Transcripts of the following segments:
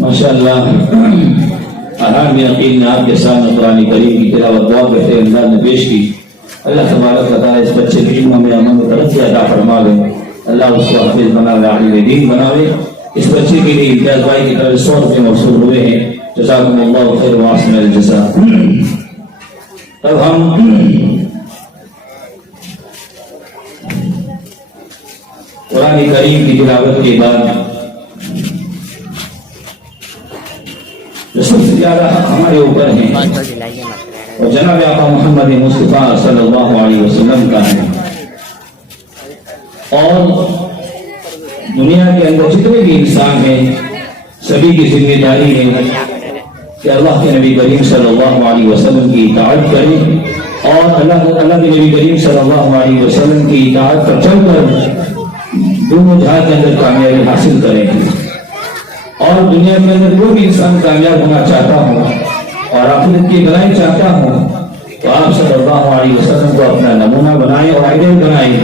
माशाअल्लाह आराम यकीन आपके सामने कुरान करीम की तिलावत बहुत बेहतर अंदाज में पेश की। अल्लाह तबारक व तआला इस बच्चे की इल्म में अमल व तरक्की अता फरमावे। अल्लाह उसको हाफिज बनावे, आलिम दीन बनावे। इस बच्चे के लिए इम्तियाज भाई की तरफ 100 रुपये मौसूल हुए हैं। जज़ाकुमुल्लाहु खैर व अहसनल जज़ा। अब हम कुरान करीम की तिलावत के बाद जो सबसे ज्यादा हमारे ऊपर है और जनाब आका मोहम्मद मुस्तफा सल्लल्लाहु अलैहि वसल्लम का है। और दुनिया के अंदर जितने भी इंसान हैं सभी की जिम्मेदारी है कि अल्लाह के नबी करीम सल्लल्लाहु अलैहि वसल्लम की इताअत करें और अल्लाह के नबी करीम सल्लल्लाहु अलैहि वसल्लम की इताअत पर चलकर दोनों जहां के अंदर कामयाबी हासिल करें। और दुनिया के अंदर कोई भी इंसान कामयाब होना चाहता हो और आखिरत की भलाई चाहता हो तो आप सल्लल्लाहु अलैहि वसल्लम को अपना नमूना बनाएं और आइडियल बनाएं।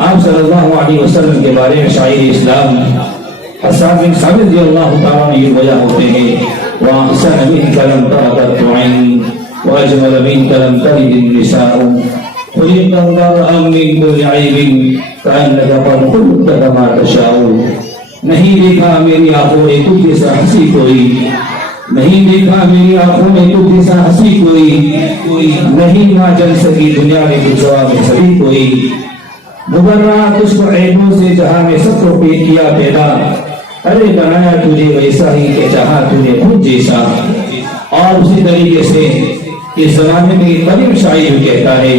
आप सल्लल्लाहु अलैहि वसल्लम के बारे में शायर इस्लाम हसन बिन साबित रज़ियल्लाहु ताला अन्हु ये वजह होते हैं व अहसन मिन कलम तरकत तुइन व अजमल मिन कलम तलिद निसाउ खुलिक़ा मिन कुल्लि ऐबिन कअन्नका क़द खुलिक़ta कमा तशाउ। नहीं देखा मेरी आंखों ने तुझ जैसा हंसी कोई, नहीं देखा मेरी आंखों में तुझ जैसा हंसी कोई, नहीं ना जल सकी दुनिया में तुझवा में सभी कोई। मुबर्रा तुझको ऐबों से जहां में सबको पे किया पैदा, अरे बनाया तुझे वैसा ही के चाहा तुझे खुद जैसा। और उसी तरीके से इस जमाने में करीम शायर कहता है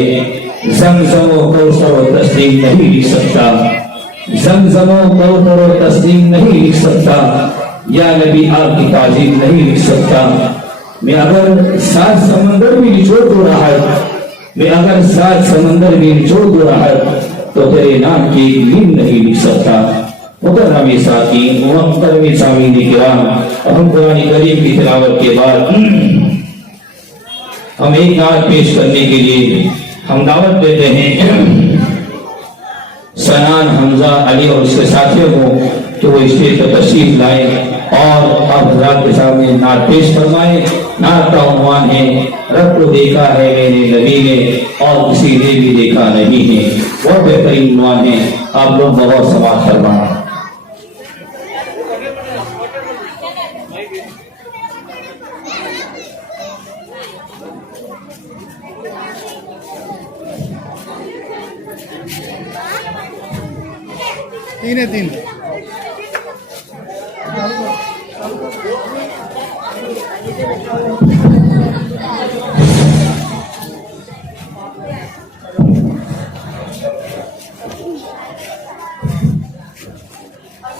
ज़मज़म व कौसर व तस्लीम नहीं लिख सकता, ज़मज़म व कौसर व तस्लीम नहीं लिख सकता, या नबी आपकी ताज़ीम नहीं लिख सकता। मैं अगर 7 समंदर भी निचोड़ दो रहा है, मैं अगर 7 समंदर भी निचोड़ दो रहा है तो तेरे नाम की एक नींद नहीं लिख सकता। मुकर्रम साकीन मुहतरम सामीन किराम, हम कुरान करीम की तिलावत के बाद हम एक नात पेश करने के लिए हम दावत देते हैं सनान हमजा अली और उसके साथियों को कि वो स्टेज पर तशरीफ लाए और आप हज़रात के सामने नात पेश फरमाए। नात का उन्वान है रब को देखा है मेरे नबी ने और किसी ने भी देखा नहीं है। बहुत बेहतरीन उन्वान है, आप लोग बहुत समाज फरमाए। तीन है तीन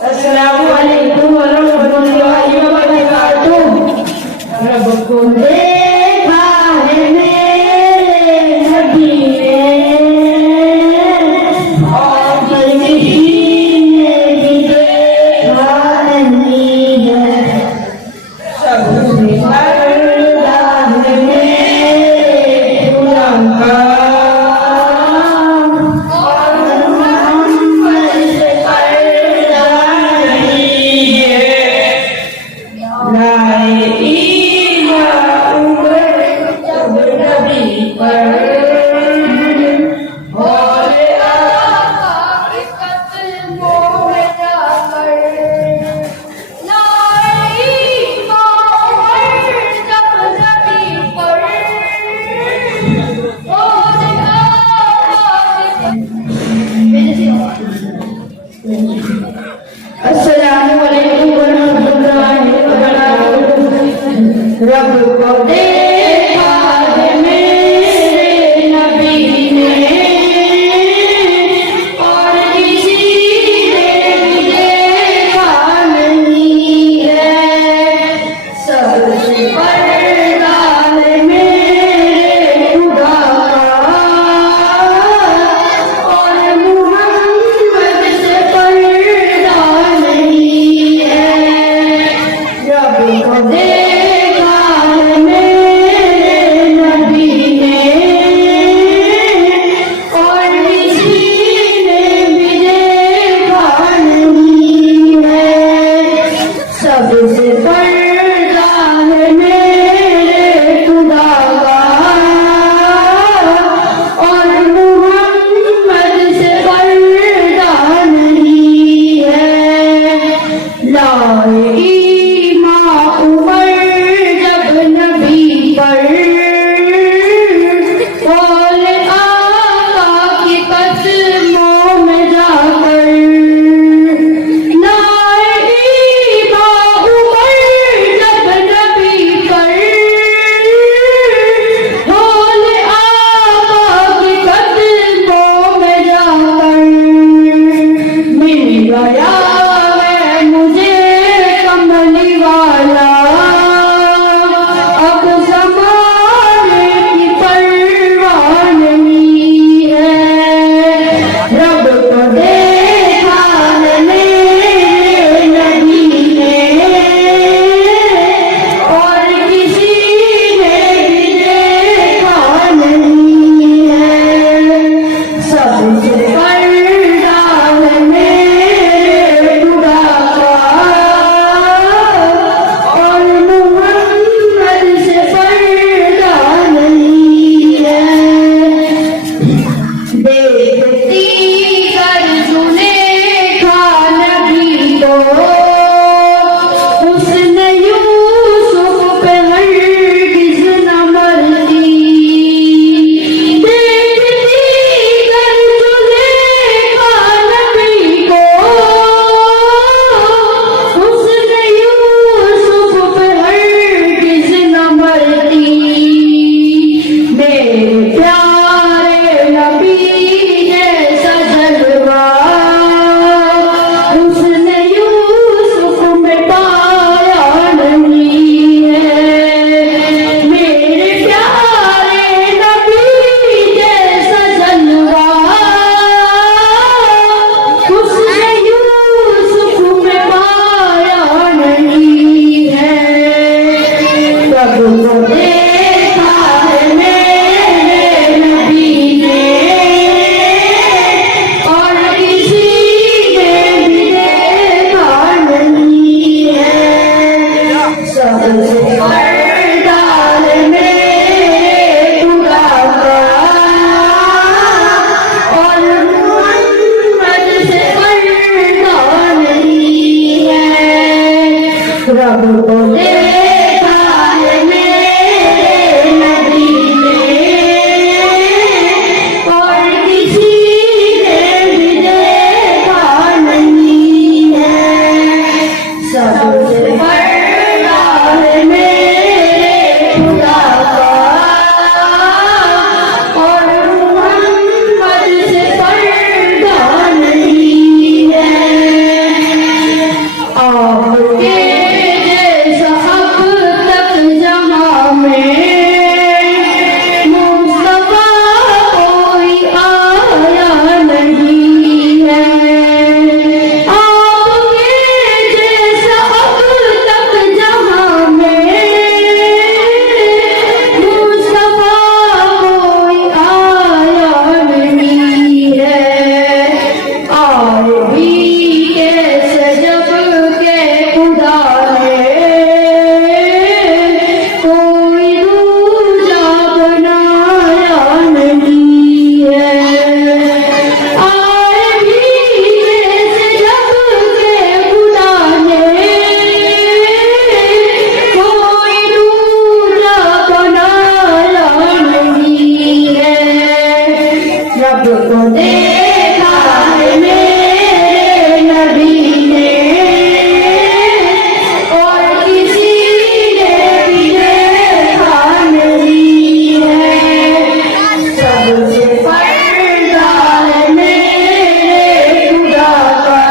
अस्सलामु अलैकुम व रहमतुल्लाहि व बरकातुहू। रब को देखा है मेरे नबी ने और किसी ने भी देखा नहीं है। सबसे पर्दा है मेरे गुलाम का ला इलाहा रब को देखा है मेरे नबी ने और किसी ने भी देखा नहीं है। सबसे पर्दा है मेरे खुदा का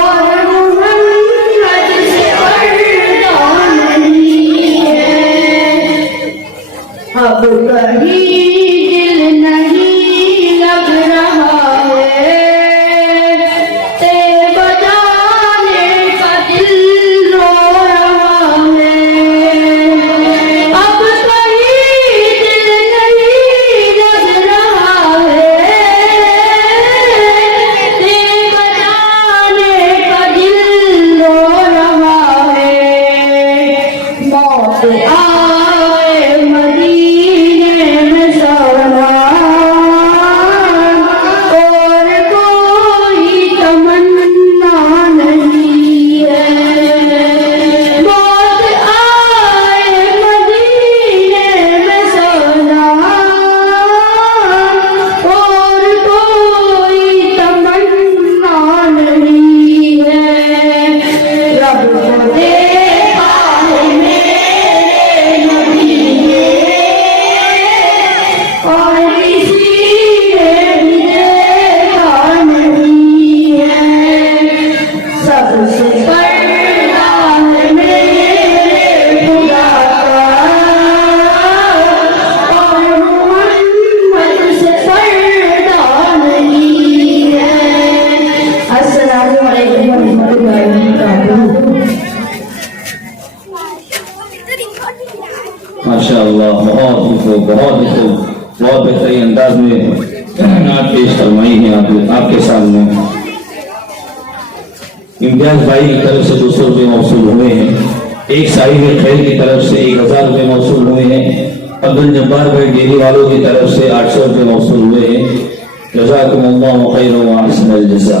और मोहम्मद से पर्दा नहीं है। अब कहीं दिल नहीं लग रहा है, तेरे बजाने का दिल रो रहा है। अब कहीं दिल नहीं लग रहा है, तेरे बजाने का दिल रो रहा है। मौत आए मदीने में सोना और कोई तमन्ना नहीं है। मौत आए मदीने में सोना और कोई तमन्ना नहीं है। रब को देखा है मेरे नबी ने और किसी ने भी देखा नहीं है। सबसे पर्दा है मेरे खुदा का और मोहम्मद से पर्दा नहीं है। अस्सलामु अलैकुम वरहमतुल्लाहि वबरकातुहू। माशाअल्लाह, बहुत ही खूब, बहुत ही खूब, बहुत बेहतरीन अंदाज में नात पेश फरमाई है आपके सामने। इम्तियाज भाई की तरफ से 200 रुपये मौसूल हुए हैं। एक साहिब खैर की तरफ से 1000 रुपये मौसूल हुए हैं। अब्दुल जब्बार भाई डेली वालों की तरफ से 800 रुपये मौसूल हुए हैं। जज़ाकुमुल्लाहु खैरन व अहसनल जज़ा।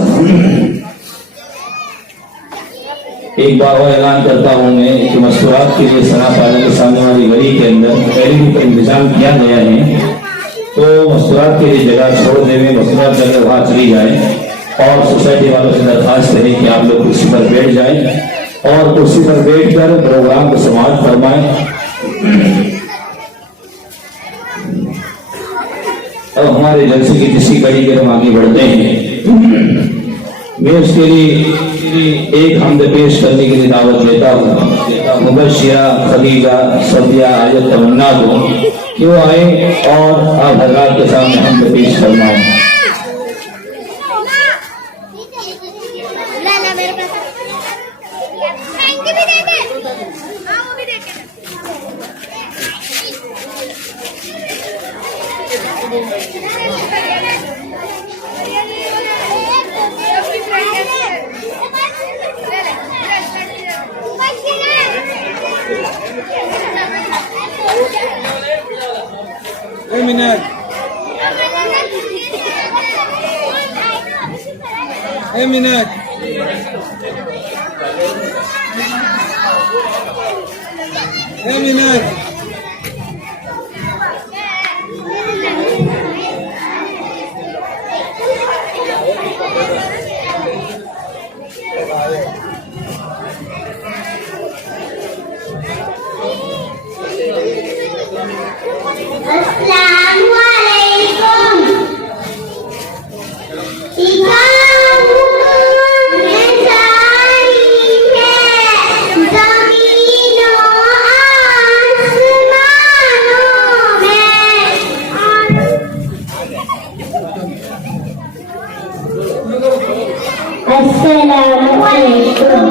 एक बार और ऐलान करता हूँ मैं कि मस्तूरात के लिए सना पाला के सामने वाली गली के अंदर पहले का इंतजाम किया गया है, तो मस्तूरात के लिए जगह छोड़ देवे, मस्तूरात जगह वहाँ चली जाए और सोसाइटी वालों से दरखास्त है कि आप लोग कुर्सी पर बैठ जाएं और कुर्सी पर बैठकर प्रोग्राम को समाप्त फरमाएं। अब हमारे जलसे की तीसरी कड़ी के हम आगे बढ़ते हैं। मैं उसके लिए एक हमद पेश करने के लिए दावत देता हूँ मुबश्शिरा खदीजा सदिया आयत तमन्ना को कि वो आए और आप हजरात के सामने हमद पेश फरमाएं। एक मिनट, एक मिनट, एक मिनट। अस्सलामु अलैकुम। अस्सलामु अलैकुम।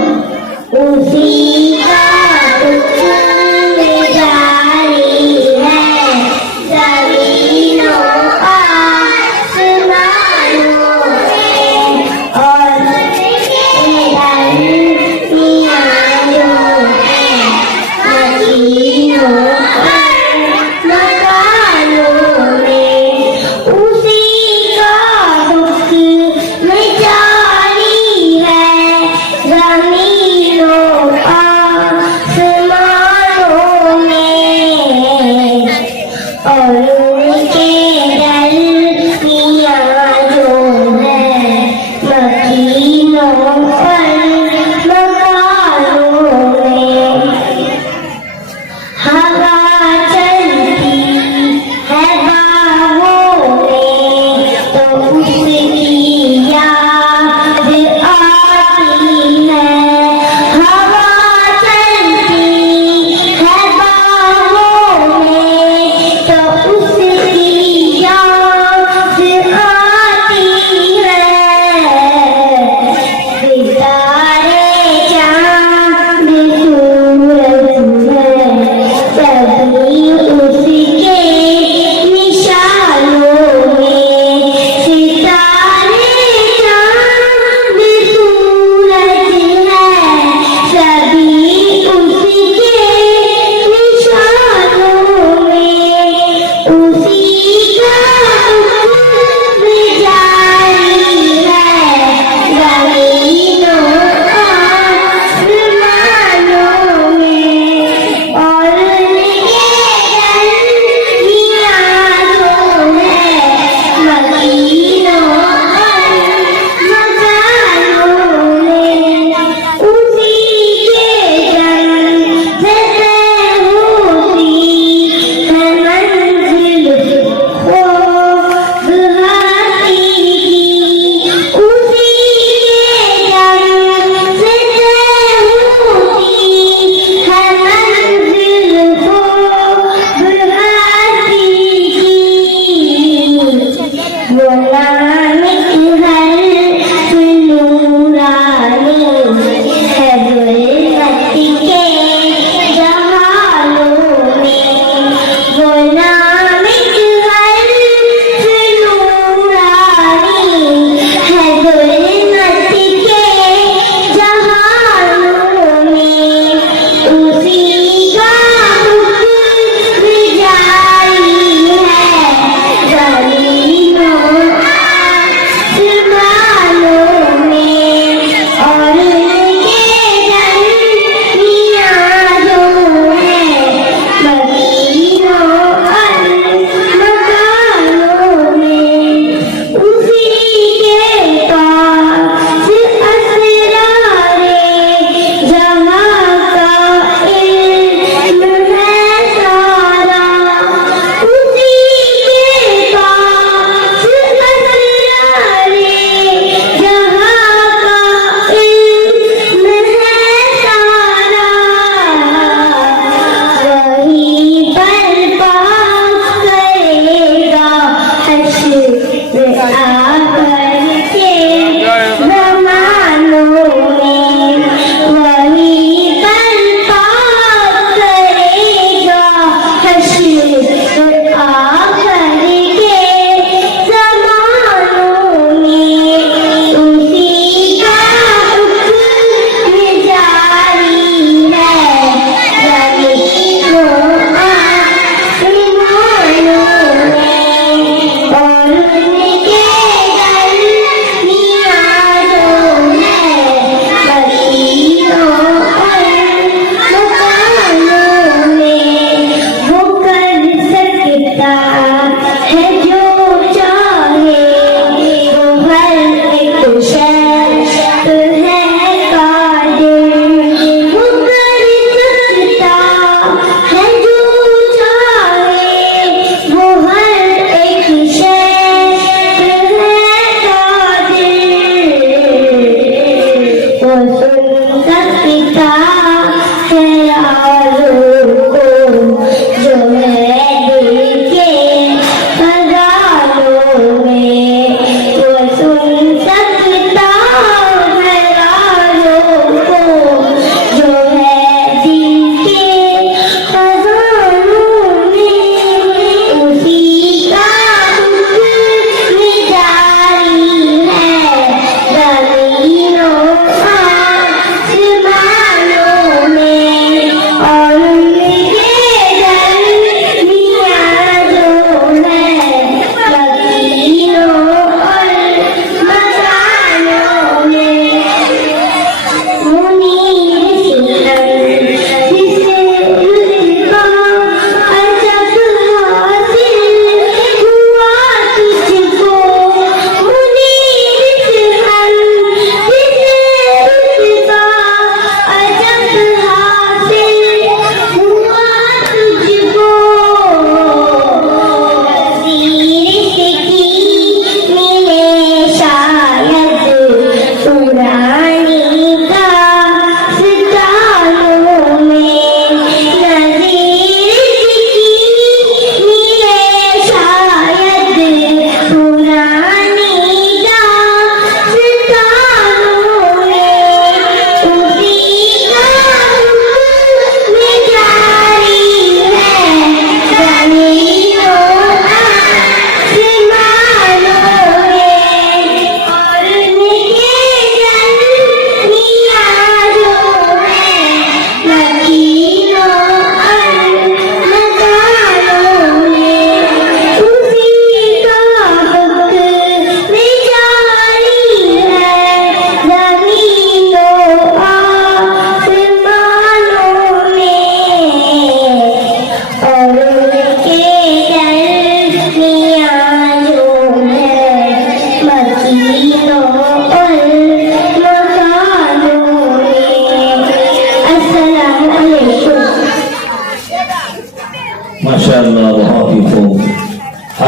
उसी का हुक्म जारी है ज़मीनों आसमानों में और दरमियानों में मदीनों पर मकानों में उसी का हुक्म जारी है ज़मीनों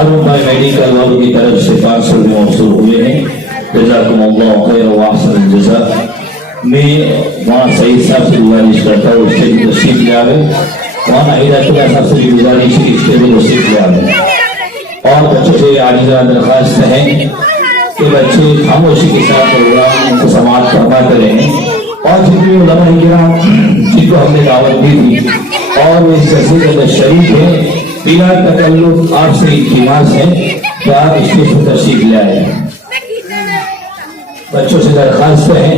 हारून भाई मेडिकल वालों की तरफ से 500 रुपये मौसूल हुए हैं। जज़ाकुमुल्लाहु खैर व अहसन जज़ा। मैं वहाँ सईद साहब से गुजारिश करता हूँ स्टेज पर तशरीफ ले आवे। वहाँ हिदायतुल्लाह साहब से भी गुजारिश है कि स्टेज पर तशरीफ ले आवे। और बच्चों से आजिज़ाना दरख्वास्त है कि बच्चे खामोशी के साथ प्रोग्राम को समाप्त करवाते रहें। और जितने उलमा किराम जिनको हमने दावत दी थी और इस जलसे के अंदर शरीक है, बिला तकल्लुफ आपसे इल्तिमास है कि आप स्टेज पर तशरीफ ले आए। बच्चों से दरख्वास्त है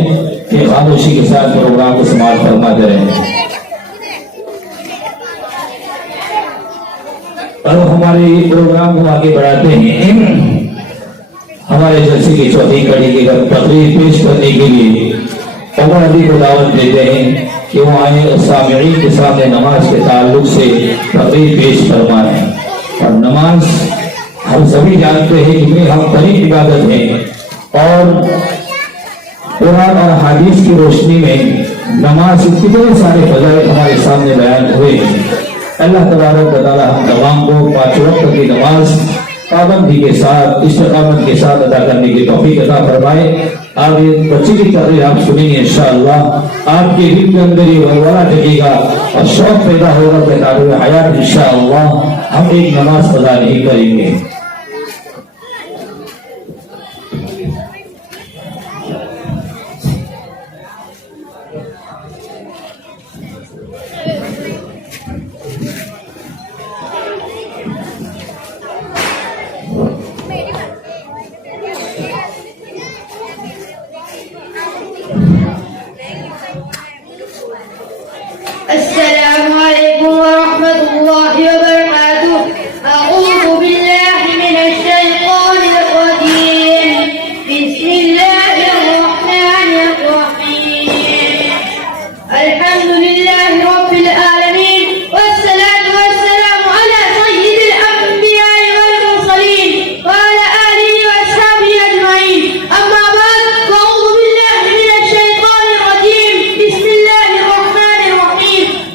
कि खामोशी के साथ प्रोग्राम को समाप्त फरमाते रहें। और हमारे प्रोग्राम को आगे बढ़ाते हैं। हमारे जलसे की चौथी कड़ी की तकरीर पेश करने के लिए उमर अली को दावत देते हैं कि वो आए सामईन के सामने नमाज के ताल्लुक से तकरीर पेश फरमाएं। और नमाज हम सभी जानते हैं कितनी हम बड़ी इबादत है और कुरान और हदीस की रोशनी में नमाज के कितने सारे फज़ाइल हमारे सामने बयान हुए। अल्लाह तबारक व तआला हम तमाम को 5 वक्त की नमाज पाबंदी के साथ इस्तिकामत के साथ अदा करने की तौफीक अता फरमाए। आगे बच्चे की तकरीर आप सुनेंगे इंशाअल्लाह। आपके दिल के अंदर ये वलवला जगेगा और शौक पैदा होगा कि ताबे हयात इंशाअल्लाह हम एक नमाज अदा नहीं करेंगे। अस्सलामु अलैकुम व रहमतुल्लाहि व बरकातुहू। अऊज़ु बिल्लाहि मिनश शैतानिर रजीम। बिस्मिल्लाहिर रहमानिर रहीम। अल्हम्दुलिल्लाहि रब्बिल आलमीन वस्सलातु वस्सलामु अला सय्यिदिल अंबिया'i वल मुरसलीन व अला आलिहि व अस्हाबिहि अजमईन। अम्मा बाद अऊज़ु बिल्लाहि मिनश शैतानिर रजीम। बिस्मिल्लाहिर रहमानिर रहीम।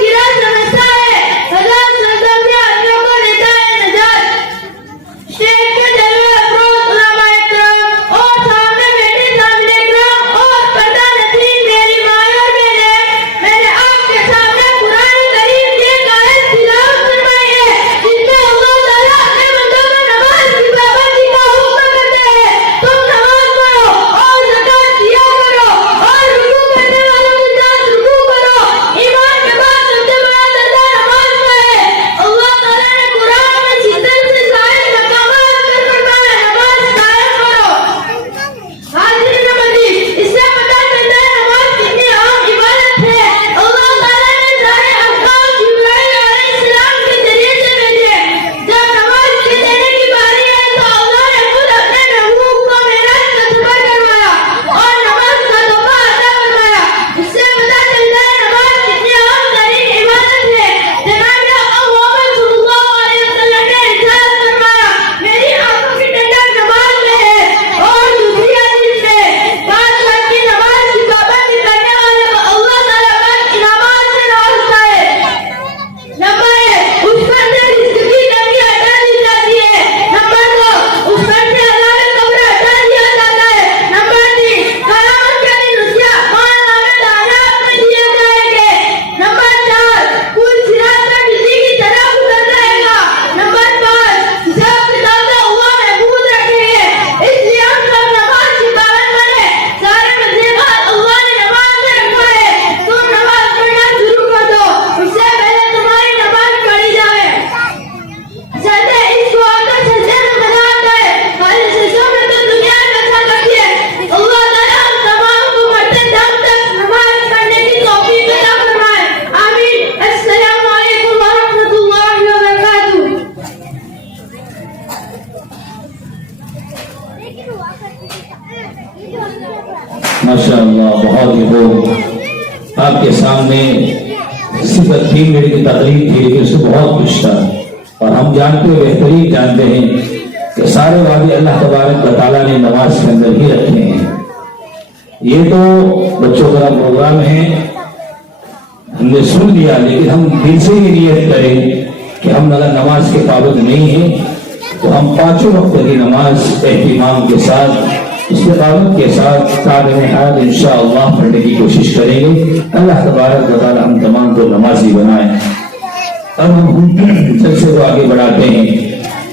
गिरा समझता है हजार सजदा से आदमियों को लेता है नजात। शेख के जलवे अफरोज उलमाए किराम और सामने बैठे सामने किराम और पर्दा नसीब मेरी माँ और मैंने आपके सामने कुरान करीम के आयत तिलावत फरमाई है जिसमें अल्लाह ताला अपने बंदों को नमाज की पाबंदी का हुक्म करते हैं। तुम नमाज पढ़ो और ज़कात दिया करो और रुकू करने वालों के साथ रुकू करो। ईमान के बाद सबसे बड़ा दर्जा नमाज का है। अल्लाह ताला ने कुरान में 70 से ज़ायद मकामात पर फरमाया नमाज कायम करो। हाज़िरीन मजीद, इससे पता चलता है नमाज कितनी अहम इबादत है। अल्लाह ताला ने सारे अहकाम जिब्राइल अलैहिस्सलाम के जरिए से भेजे। जब नमाज के देने की बारी आई तो अल्लाह ने खुद अपने महबूब को मेराज का सफर करवाया और नमाज का तोहफा अता फरमाया। इससे पता चलता है नमाज कितनी अहम तरीन इबादत है। जनाब मोहम्मद सल्लल्लाहु अलैहि वसल्लम ने इरशाद फरमाया, मेरी आंखों की ठंडक नमाज में है। और दूसरी हदीस में 5 वक्त की नमाज की पाबंदी करने वाले को अल्लाह ताला पाक इनामात से नवाजता है। नंबर 1, उस पर से रिज़्क़ की कमी हटा दी जाती है। नंबर 2, उस पर से अज़ाब कब्र हटा दिया जाता है। नंबर 3, क़यामत के दिन उसके अफ़आल नामे दानात में दिए जाएंगे। नंबर 4, पुल सिरात पर बिजली की तरह गुजर जाएगा। नंबर 5, हिसाब किताब का अल्लाह महफूज रखेंगे। इसलिए हम सब नमाज की पाबंद बने। सारे मज़ेदार अल्लाह ने नमाज में रखा है। तुम नमाज पढ़ना शुरू कर दो, उससे पहले तुम्हारी नमाज पढ़ी जाए। सजदे इस वक्त सजदे में मजा आता है। खाली सजदों में तो दुनिया में अच्छा करती है। अल्लाह ताला हम तमाम को मरते दम तक नमाज पढ़ने की तौफीक अता फरमाए। आमीन। अस्सलामु अलैकुम व रहमतुल्लाहि व बरकातुहू। माशाअल्लाह, बहुत ही खूब। आपके सामने सिर्फ 3 मिनट की तकरीर थी लेकिन उससे बहुत कुछ था और हम जानते हुए बेहतरीन जानते हैं कि सारे वादे अल्लाह तबारक व तआला ने नमाज के अंदर ही रखे हैं। ये तो बच्चों का प्रोग्राम है, हमने सुन लिया, लेकिन हम दिल से ही नियत करें कि हम अगर नमाज के पाबंद नहीं हैं तो हम 5 वक्त की नमाज एहतिमाम के साथ, इस्तिकामत के साथ काबिल इंशाअल्लाह पढ़ने की कोशिश करेंगे। अल्लाह तबारक व तआला हम तमाम को नमाजी बनाए। अब हम जलसे को आगे बढ़ाते हैं।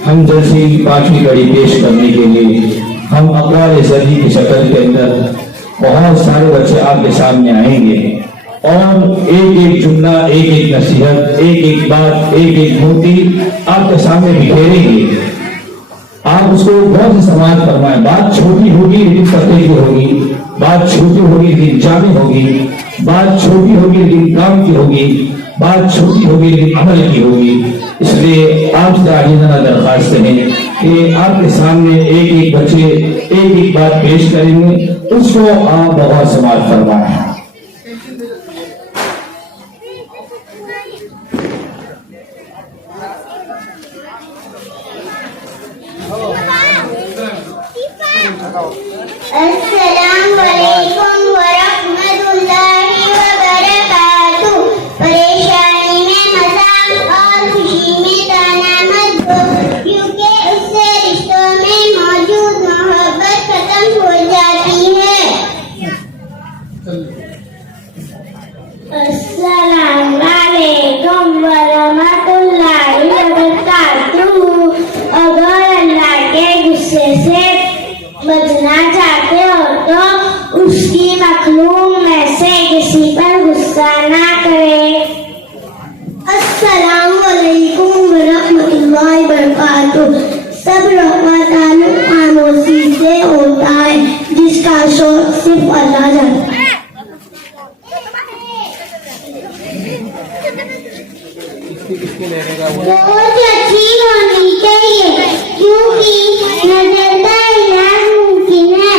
हम जलसे की 5वीं कड़ी पेश करने के लिए हम अक़वाल ज़रही की शक्ल के अंदर बहुत सारे बच्चे आपके सामने आएंगे और एक एक जुमला, एक एक नसीहत, एक एक बात, एक एक मूर्ति आपके सामने बिखेरेंगे। आप उसको बहुत ही समाज फरमाएं। बात छोटी होगी लेकिन पते की होगी, बात छोटी होगी लेकिन जामी होगी, बात छोटी होगी लेकिन काम की होगी, बात छोटी होगी लेकिन अमल की होगी। इसलिए आपसे आजीज़ाना दरख्वास्त है कि आपके सामने एक एक बच्चे एक एक बात पेश करेंगे, उसको आप बहुत समाज फरमाएं। अस्सलामुअलैकुम वरहमतुल्लाहि वबरकातुहू। परेशानी में मजाक और खुशी में ताना मत दो, क्योंकि उससे रिश्तों में मौजूद मोहब्बत खत्म हो जाती है। अस्सलामुअलैकुम वरहमतुल्लाहि वबरकातुहू। अगर अल्लाह के गुस्से से बचना चाहते हो तो उसकी मखलूक में से किसी पर गुस्सा ना करें। अस्सलामु अलैकुम वरहमतुल्लाहि वबरकातुहू। सब्र का ताल्लुक खामोशी से होता है, जिसका शौक सिर्फ अल्लाह जानता है। रोज अच्छी होनी चाहिए, क्योंकि नजरदा इलाज मुमकिन है,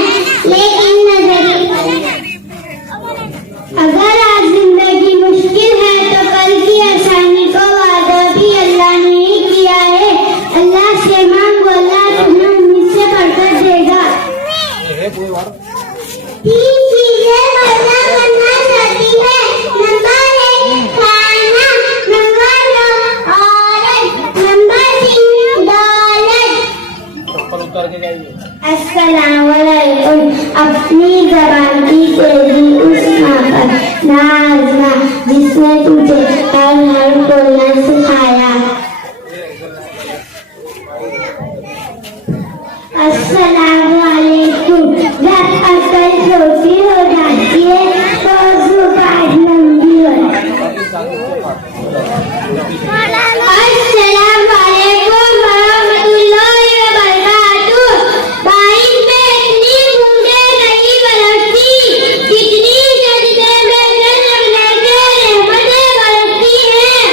लेकिन अगर आज जिंदगी मुश्किल है तो कल की आसानी को वादा भी अल्लाह ने ही किया है। अल्लाह से मांगो, अल्लाह तुम्हें उम्मीद से बढ़कर देगा। 3 चीजें मरना करना चाहती है। नंबर 1 खाना, नंबर 2 औरत, नंबर 3 दौलत। अस्सलामुअलैकुम। अपनी ज़बान की तेजी उस माँ पर नाज़ना जिसने तुझे हर बोलना सिखाया। अस्सलामुअलैकुम। जब अकल छोटी हो जाती है तो ज़ुबान लंबी होती है। अस्सलामुअलैकुम वरहमतुल्लाहि वबरकातुहू। बारिश में इतनी बूंदें नहीं बरसती जितनी सजदे में जल लगने के रहमतें बरसती हैं।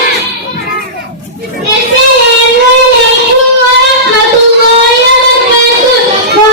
अस्सलामुअलैकुम वरहमतुल्लाहि वबरकातुहू।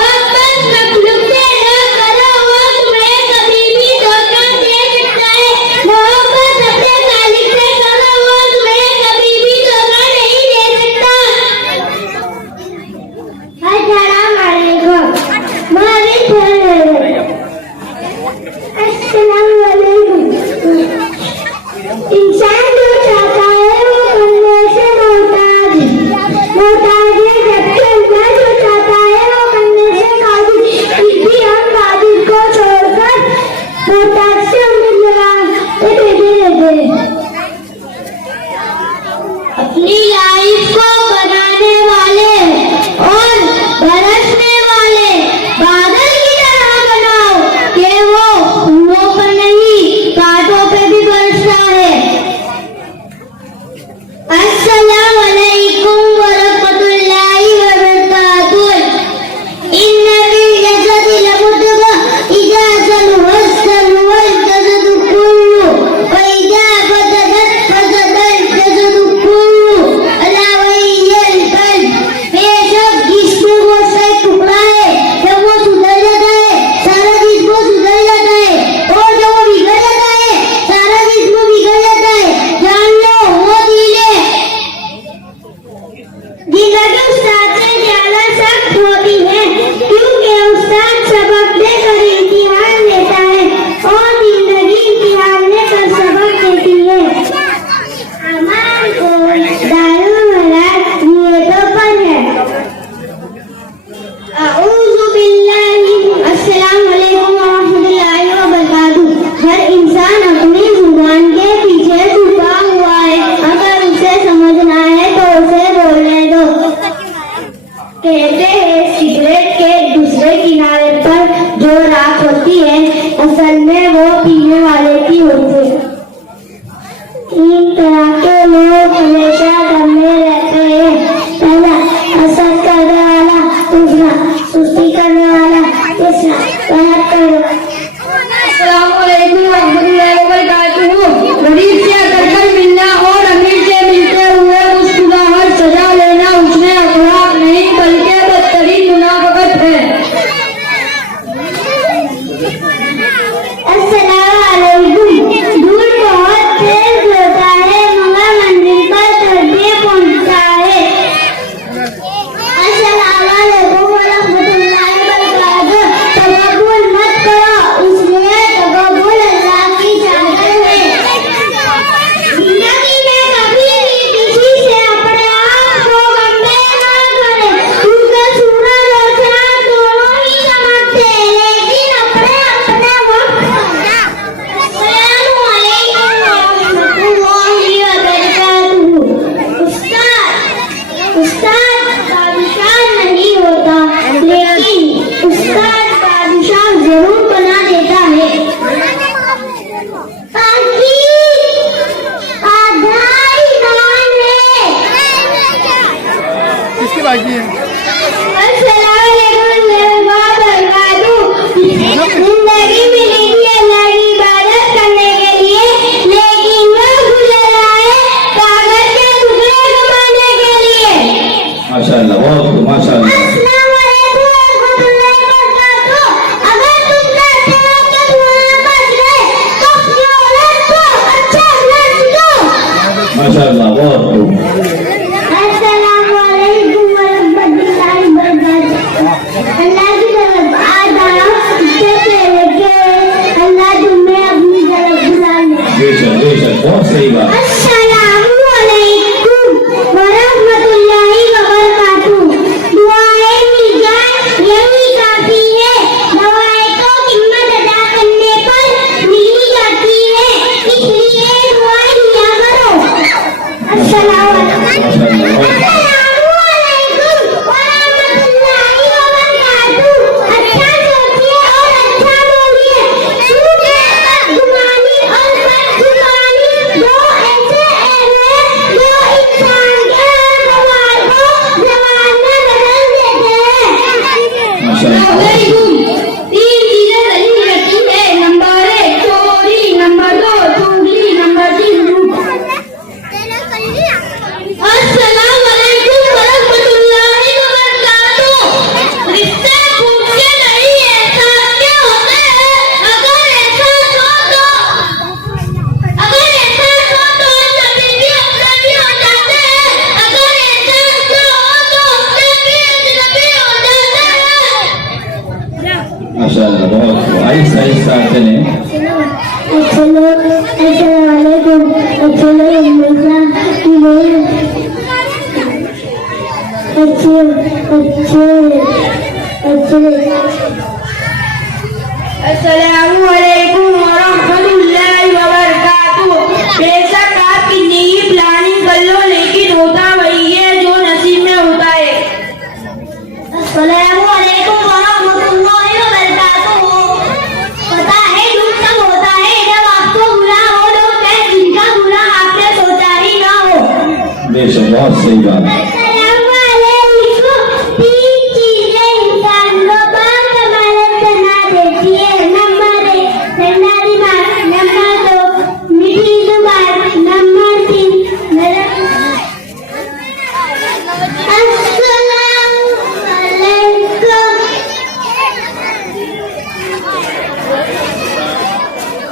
कहते हैं सिगरेट के दूसरे किनारे पर जो राख होती है असल में वो पीने वाले की होती है। तीन तरह के लोग हमेशा घर में रहते हैं। पहला हसद करने वाला, दूसरा सुस्ती करने वाला, तीसरा मेहनत करने वाला। अस्सलाम वालेकुम रहमतुल्लाहि व बरकातुहू। गरीब से अकड़ मिलना और अमीर से मिलते हुए मुस्कुराहट सजा लेना उसमें अखलाक नहीं बल्कि बदतरीन मुनाफिकत है। अस्सलाम वालेकुम। दूर बहुत तेज होता है मगर मंजिल पर जल्दी पहुंचता है। अस्सलाम वालेकुम व रहमतुल्लाहि व बरकातुहू। तकब्बुर मत करो, इसलिए तकब्बुर अल्लाह की चाहत है। जिंदगी में कभी भी किसी से अपने आप को कंपेयर ना करें, क्योंकि सूरज और चांद दोनों ही चमकते हैं लेकिन अपने अपने वक्त। अस्सलामु अलैकुम रहमतुल्लाहि व बरकातुहू। उस्ताद बादशाह नहीं होता लेकिन उस्ताद बादशाह जरूर बना देता है। बाकी आधा ईमान है। किसकी बाकी है? अस्सलाम वालेकुम व बरकातुहू। जिंदगी मिली थी अल्लाह की इबादत करने के लिए, लेकिन वह गुजर आए कागज के टुकड़े कमाने के लिए। माशाअल्लाह, बहुत माशाअल्लाह। अस्सलाम वालेकुम रहमतुल्लाहि व बरकातुहू। अगर तुम चाहते हो कि तुम्हारा बच गए तो अपनी औलाद को अच्छा अखलाक सिखाओ। माशाअल्लाह, बहुत खूब। अस्सलाम वालेकुम व रहमतुल्लाहि व बरकातुहू। अल्लाह की तरफ आज आया, इससे पहले कि अल्लाह तुम्हें अपनी तरफ बुला ले। बेशक बेशक, बहुत सही बात। अस्सलामु अलैकुम व रहमतुल्लाहि व बरकातुहू। दुआएं मिल जाए यही काफी है। दवाएं तो हिम्मत अदा करने पर मिल ही जाती है, इसलिए दुआ किया करो। अस्सलाम वालेकुम। अस्सलामु अलैकुम व रहमतुल्लाहि व बरकातुहू। अच्छा सोचिए और अच्छा बोलिए, क्योंकि बदगुमानी और बदजुबानी दो ऐसे ऐब हैं जो इंसान के हर सवाल को जवाब में बदल देते हैं। माशाअल्लाह, तीन चीजें नहीं रहती है। नंबर 1 चोरी, नंबर 2 चुगली, नंबर 3 झूठ। अस्सलाम वालेकुम व रहमतुल्लाहि व बरकातुहू। रिश्ते फूट के नहीं एहसास के होते हैं। अगर एहसास हो तो सभी भी अपने भी हो जाते हैं। अगर एहसास न हो तो अपने भी अजनबी हो जाते हैं। माशाअल्लाह, बहुत खूब। आहिस्ता आहिस्ता चलें। अस्सलाम वालेकुम। अस्सलामु अलैकुम व रहमतुल्लाहि व बरकातुहू। बेशक आप कितनी ही प्लानिंग कर लो लेकिन होता वही है जो नसीब में होता है। अस्सलामु अलैकुम व रहमतुल्लाहि व बरकातुहू। पता है झूठ तब होता है जब आपको बुरा हो लोग कहें जिनका बुरा आपने सोचा ही ना हो। बेशक, बहुत सही बात। अस्सलामु अलैकुम। तीन चीजें इंसान को बहुत अमानत बना देती है। नंबर 1 ठंडा दिमाग, नंबर 2 मीठी जुबान, नंबर 3 नरम। अस्सलामु अलैकुम।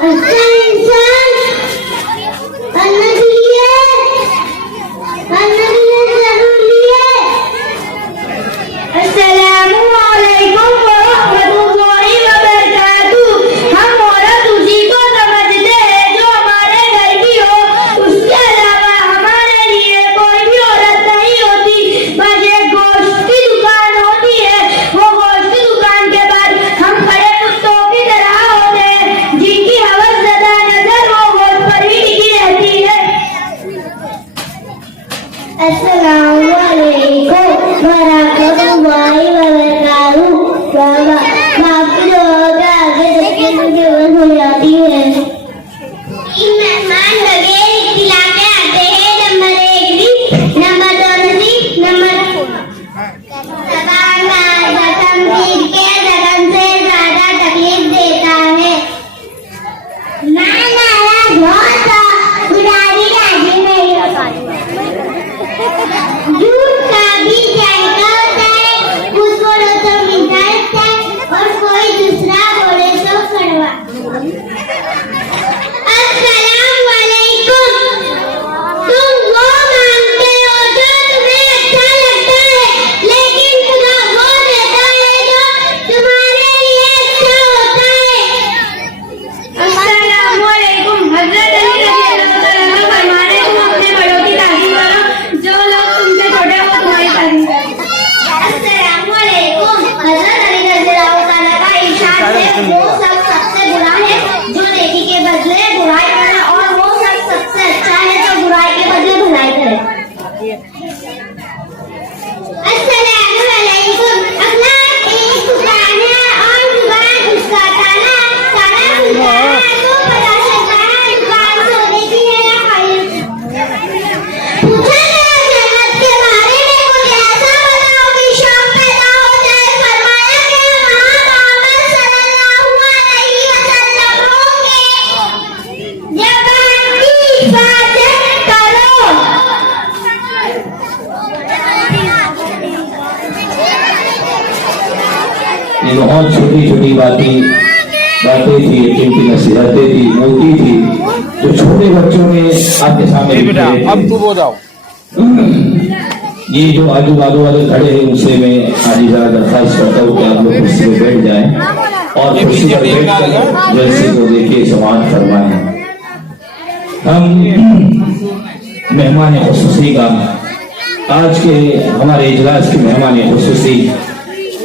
अच्छा इंसान बनने के लिए जरूरी है। अस्सलामु अलैकुम व रहमतुल्लाहि व बरकातुहू। हम औरत उसी को समझते हैं जो हमारे घर की हो, उसके अलावा हमारे लिए कोई भी औरत नहीं होती। बस एक गोश्त की दुकान होती है, वो गोश्त की दुकान के बाद हम खड़े कुत्तों की तरह होते हैं जिनकी हवस ज़्यादा नजर वो गोश्त पर ही टिकी रहती है। अस्सलामु अलैकुम व रहमतुल्लाहि जबान में जख्म दिल के जख्म से ज्यादा तकलीफ देता है। बुढ़ारी लाजी नहीं झूठ का भी जायका होता है, कुछ बोलो तो मिजाज है और कोई दूसरा बोले तो कड़वा। अस्सलाम वालेकुम। तुम वो मांगते हो जो तुम्हें अच्छा लगता है, लेकिन खुदा वो देता है जो तुम्हारे लिए अच्छा होता है। अस्सलाम वालेकुम। हज़रत अली रज़ियल्लाहु अन्हु फरमाते हैं, तुम अपने बड़ों की तारीफ करो, जो लोग तुमसे छोटे हैं वो तुम्हारी तारीफ करें। अस्सलाम वालेकुम। हज़रत अली रज़ियल्लाहु ताला का इरशाद है, वो शख्स सबसे बुरा है जो नेकी के बदले बुराई करे, और वो शख्स सबसे अच्छा है जो बुराई के बदले भलाई करे। अस्सलाम वालेकुम। अखलाक एक दुकान है और जुबान उसका ताला। ताला खुलता है तो पता चलता है दुकान सोने की है या खाली। पूछा गया जन्नत के बारे में, कुछ ऐसा बताओ कि शौक पैदा हो जाए। फरमाया गया वहाँ मोहम्मद सल्लल्लाहु अलैहि वसल्लम होंगे। ज़बान की हिफाजत करो। ये बहुत छोटी छोटी बातें थी, कीमती नसीहतें थी, मोती थी, जो छोटे बच्चों ने आपके सामने लिखे थे। अब तू बोलाओ। ये जो आजू बाजू वाले खड़े हैं उनसे मैं आजीज़ा दरख्वास्त करता हूँ कि आप लोग कुर्सी पे बैठ जाएं और कुर्सी पर बैठकर जलसे को देखिए, समाअत फरमाएं। हम मेहमान खुसूसी का आज के हमारे इजलास के मेहमान खुसूसी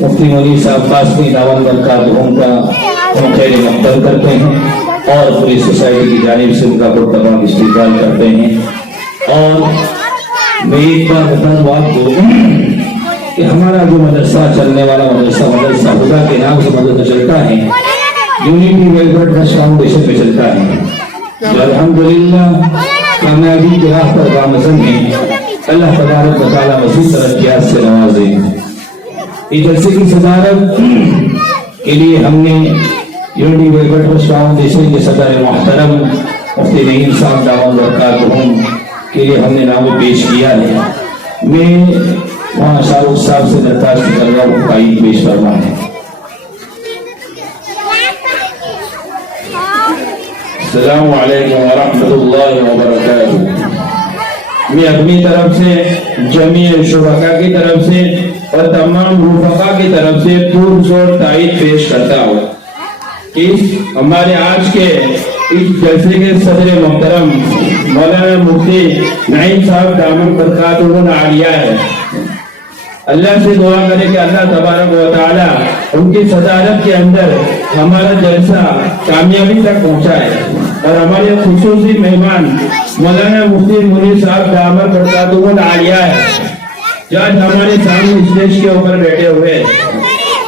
मुफ्ती मौलवी साहब कासमी दावत बरकातहूं का खैर मकबूल करते हैं और पूरी सोसाइटी की जानिब से उनका पुरतमाम इस्तेमाल करते हैं। और मैं एक बार बताऊँ आपको कि हमारा जो मदरसा चलने वाला मदरसा खुदा के नाम से मदरसा चलता है, यूनिटी वेलफेयर ट्रस्ट फाउंडेशन में चलता है, जो अल्हम्दुलिल्लाह कामयाबी के राह पर गामज़न है। अल्लाह तबारक व तआला मज़ीद तरक्कियात से नवाजे। इस जलसे की सदारत के लिए हमने यूनिटी वेलफेयर ट्रस्ट फाउंडेशन के सदर मोहतरम मुफ्ती नईम साहब दावत बरकातहूं के लिए हमने नाम पेश किया है। मैं वहाँ शाहरुख साहब से दरख्वास्त कर रहा हूँ भाई पेश फरमा है। अस्सलामु अलैकुम व रहमतुल्लाहि व बरकातुहू। मैं अपनी तरफ से, जमीय शुरका की तरफ से और तमाम रुफका की तरफ से पुरजोर तायीद पेश करता हूँ कि हमारे आज के इस जलसे के सदर मोहतरम मौलाना मुफ्ती नईम साहब दामन बरकातहूं आलिया है। अल्लाह से दुआ करें कि अल्लाह तबारक व तआला उनकी सदारत के अंदर हमारा जलसा कामयाबी तक पहुँचाए। और हमारे खुसूसी मेहमान मौलाना मुफ्ती मुनीर साहब दामन बरकातहूं आलिया है, जो आज हमारे सामने स्टेज के ऊपर बैठे हुए हैं।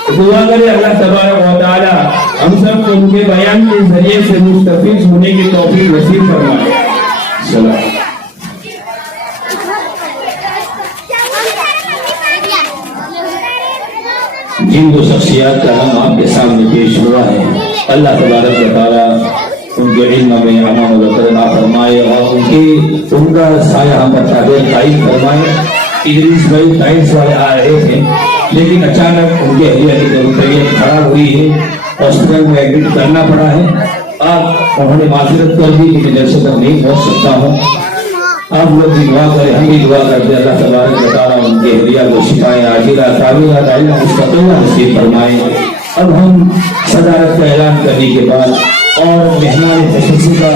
दुआ करें अल्लाह तबारक व तआला हम सब को उनके बयान के जरिए से मुस्तफीज होने की तौफीक नसीब फरमाए। सलाम। जिन दो शख्सियत का नाम आपके सामने पेश हुआ है, अल्लाह तबारक व तआला उनके इल्म में अमान व फरमाए और उनका साया हम पर कायम फरमाए। इदरीस भाई साइंस वाले आ रहे थे, लेकिन अचानक उनके अहलिया की तबीयत खराब हुई है, हॉस्पिटल में एडमिट करना पड़ा है। आप उन्होंने माजरत कर दी कि मैं जलसे तक नहीं पहुंच सकता हूँ। आप लोग भी दुआ करें, हम भी दुआ करते हैं अल्लाह तबारक व तआला उनके अहलिया को शिफाए आजिला कामिला दाइला मुस्तक़िला नसीब फरमाए। अब हम सदारत का ऐलान करने के बाद और मेहमान खुसूसी का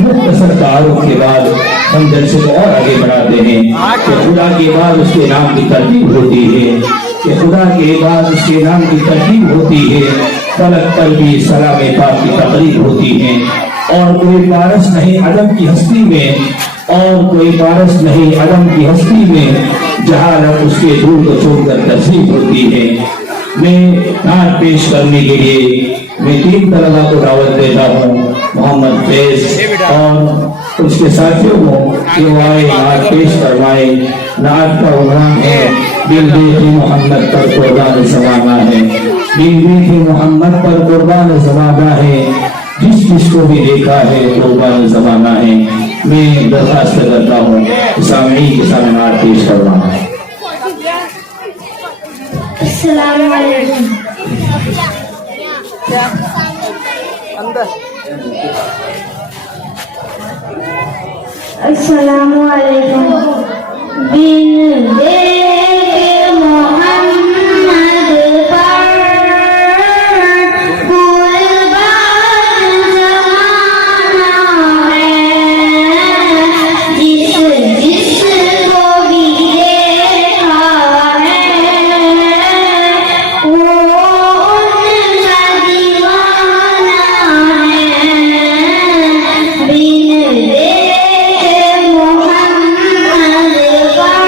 मुख्तसर तारुफ के बाद हम जलसे को और आगे बढ़ाते हैं कि खुदा के बाद उसके नाम की तरतीब होती है, कि खुदा के बाद उसके नाम की तरतीब होती है, फलक पर भी सलाम पाक की तकरीब होती है। और कोई पारस नहीं अदम की हस्ती में, और कोई पारस नहीं अदम की हस्ती में, जहाँ रब उसके दूर को छोड़कर तस्लीम होती है। मैं नात पेश करने के लिए मैं 3 तलबा को दावत देता हूँ, मोहम्मद फैज और उसके साथियों को कि वो आए नात पेश करवाए। नात का उन्वान है दिल देखी मोहम्मद पर कुर्बान ज़माना है, दिल देखी मोहम्मद पर कुर्बान ज़माना है, जिस जिसको भी देखा है कुर्बान ज़माना है। मैं दरखास्त करता हूँ सामने के सामने हाथ पेश करवाना। अस्सलामु अलैकुम। अस्सलामु अलैकुम। बिन देखे मोहम्मद पर कुर्बान ज़माना है, जिस जिसको भी देखा है वो उनका दीवाना है। बिन देखे मोहम्मद पर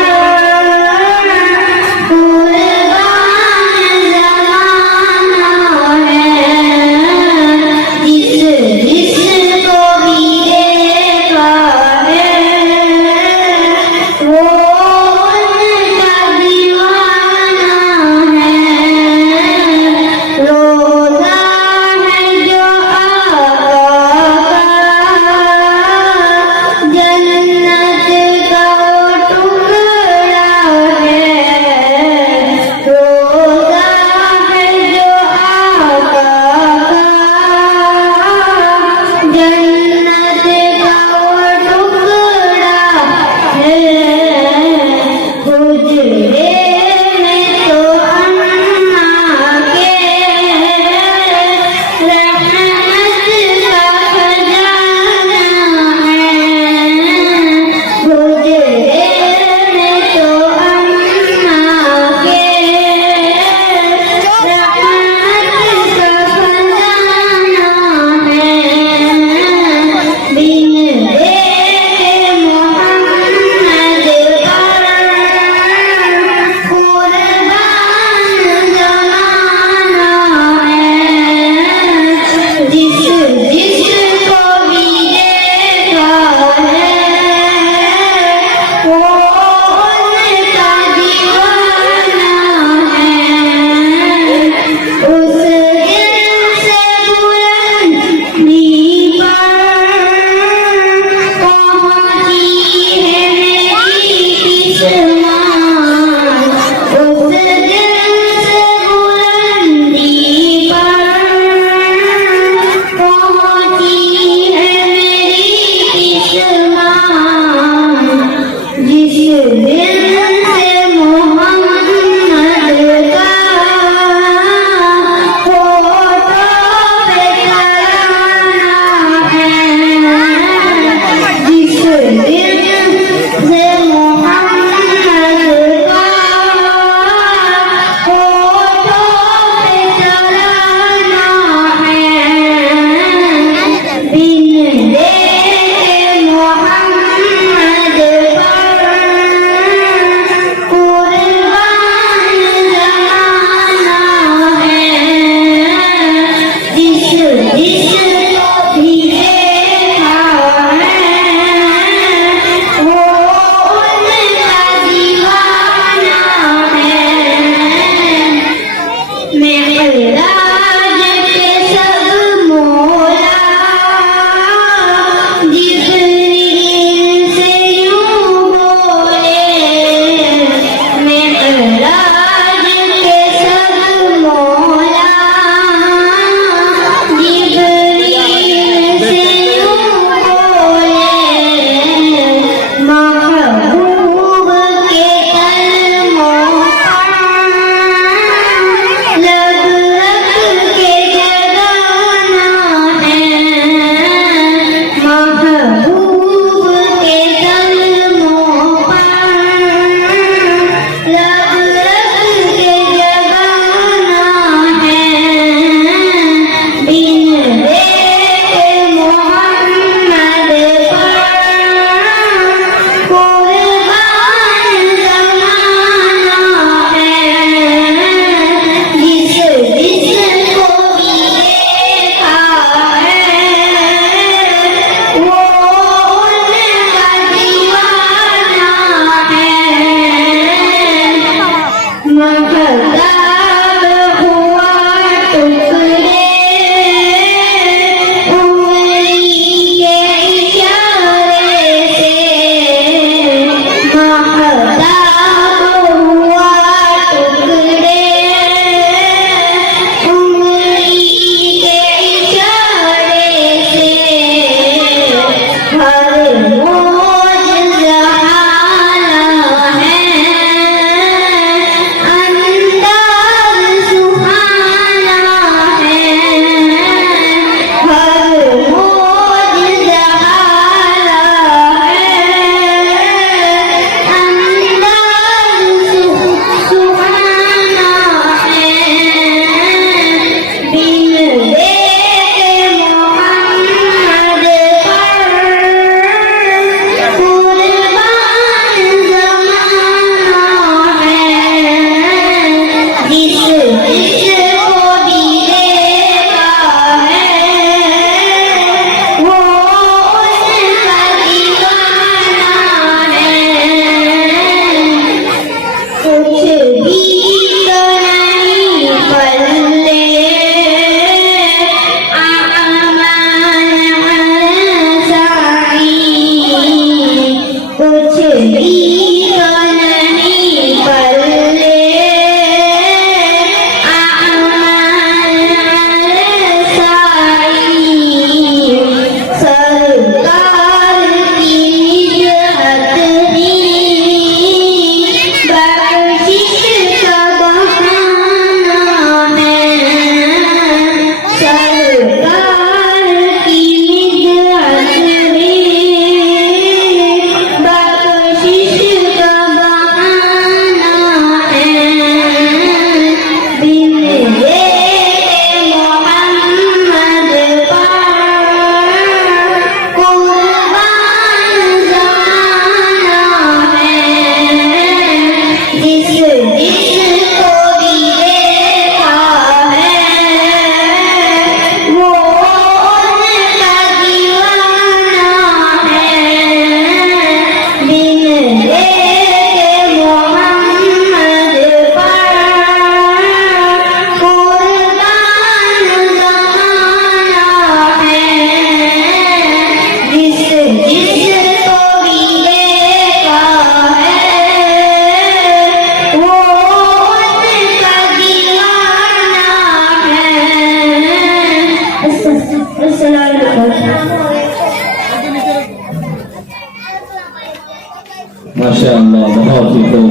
बहुत ही खूब।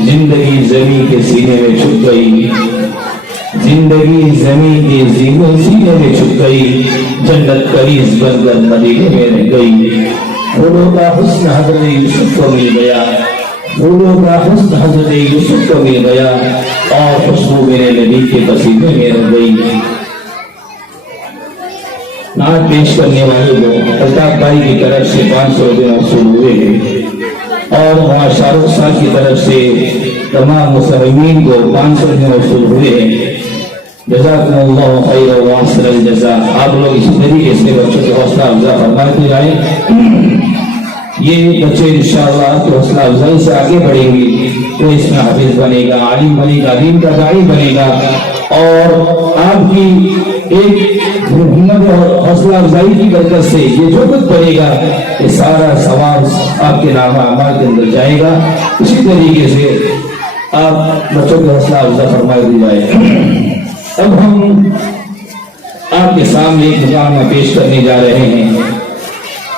जिंदगी जमीन के सीने में छुप गई, जिंदगी जमीन के सीने में छुप गई, जन्नत करीज बनकर मदीने में रह गई। फूलों का हुस्न हजरत यूसुफ को मिल गया, फूलों का हुस्न हजरत यूसुफ को मिल गया और खुशबू मेरे नबी के पसीने में रह गई। नात पेश करने वाले को अल्ताफ भाई की तरफ से 500 रुपये वसूल हुए हैं और वहाँ शाहरुख साहब की तरफ से तमाम मुसलमीन को 500 रुपये वसूल हुए हैं। जज़ाकुमुल्लाहु खैरन व अहसनल जज़ा। आप लोग इसी तरीके से बच्चों की हौसला अफजा फरमाते जाएं। ये बच्चे इंशाअल्लाह आपकी हौसला अफजाई से आगे बढ़ेंगे तो इसमें हाफिज बनेगा, आलिम बनेगा, दीन का दाई बनेगा और आपकी एक हिम्मत और हौसला अफजाई की बरकत से ये जो कुछ बनेगा ये सारा सवाल आपके नाम अमाल के अंदर जाएगा। इसी तरीके से आप बच्चों की हौसला अफजा फरमा दी जाए। अब हम आपके सामने एक मुकालमा पेश करने जा रहे हैं।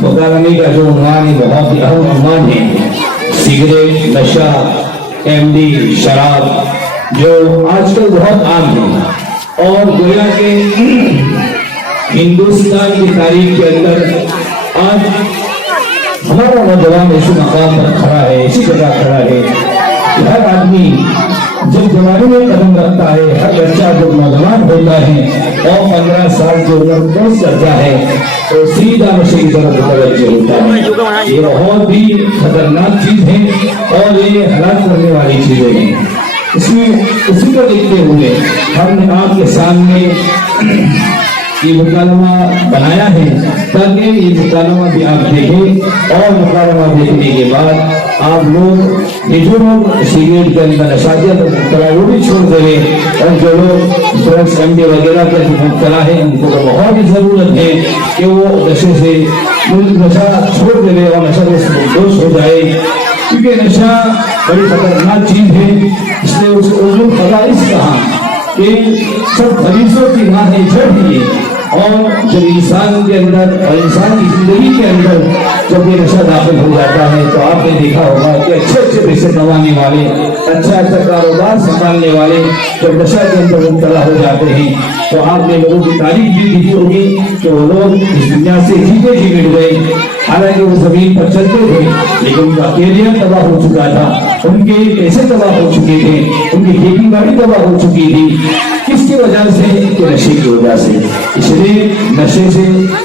मुकालमे का जो उन्वान है बहुत ही अहम उन्वान है, सिगरेट, नशा, एमडी, शराब जो आजकल बहुत आम है और गोया के हिंदुस्तान की तारीख के अंदर आज हमारा नौजवान इसी मकाम पर खड़ा है, इसी जगह खड़ा है। हर आदमी जब जमाने में कदम रखता है, हर बच्चा जब नौजवान होता है और 15 साल की उम्र क्रॉस करता है तो सीधा नशे की तरफ मुतवज्जह होता है। ये बहुत ही खतरनाक चीज है और ये हलाक करने वाली चीजें हैं। इसमें इसी को देखते हुए हमने आपके सामने ये मुकालमा बनाया है ताकि ये मुकालमा भी आप देखें और मुकालमा देखने के बाद आप लोग ये जो लोग सिगरेट के अंदर नशातियत मुब्तला वो भी छोड़ दें और जो लोग ड्रग्स एमडी वगैरह के मुब्तला है उनको तो बहुत ही जरूरत है कि वो नशे से नशा छोड़ देवे और नशा से निर्दोष हो जाए, क्योंकि नशा बड़ी खतरनाक चीज है। इसलिए उसको खबाइस कहा कि सब खबीसों की मां है, जड़ है और जब इंसान के अंदर और इंसान की जिंदगी के अंदर जब ये नशा दाखिल हो जाता है तो आपने देखा होगा कि अच्छे अच्छे पैसे कमाने वाले, अच्छा अच्छा कारोबार संभालने वाले जब नशा के अंदर मुब्तला हो जाते हैं तो आपने लोगों की तारीफ भी की होगी कि वो लोग इस दुनिया से जीते जी मिट गए। हालांकि वो जमीन पर चलते थे लेकिन उनका कैरियर तबाह हो चुका था, उनके पैसे तबाह हो चुके थे, उनकी खेती बाड़ी तबाह हो चुकी थी। किसकी वजह से? कि नशे की वजह से। इसलिए नशे से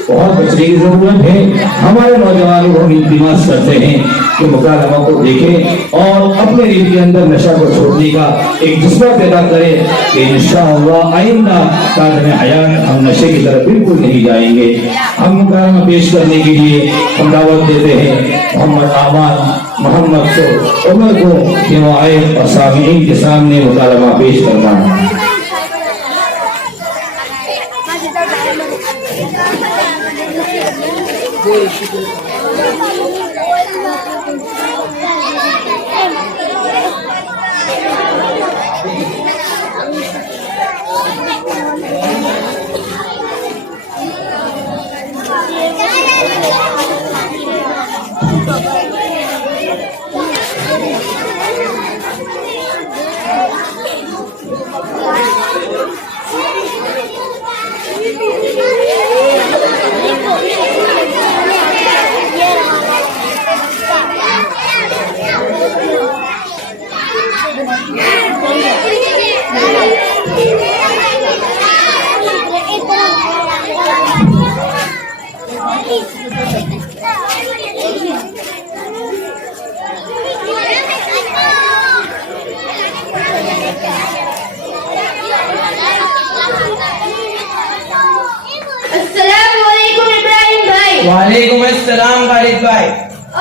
बहुत बचने की जरूरत है। हमारे नौजवानों को इल्तिमास करते हैं कि मुकालमा को देखें और अपने दिल के अंदर नशा को छोड़ने का एक जज्बा पैदा करें कि इंशाअल्लाह आइंदा कादमे हयात हम नशे की तरफ बिल्कुल नहीं जाएंगे। हम मुकालमा पेश करने के लिए हम दावत देते हैं मोहम्मद आमान मोहम्मद को उमर को कि वो आए और सामीन के सामने मुकालमा पेश करना है। वालेकुम अस्सलाम खालिद भाई।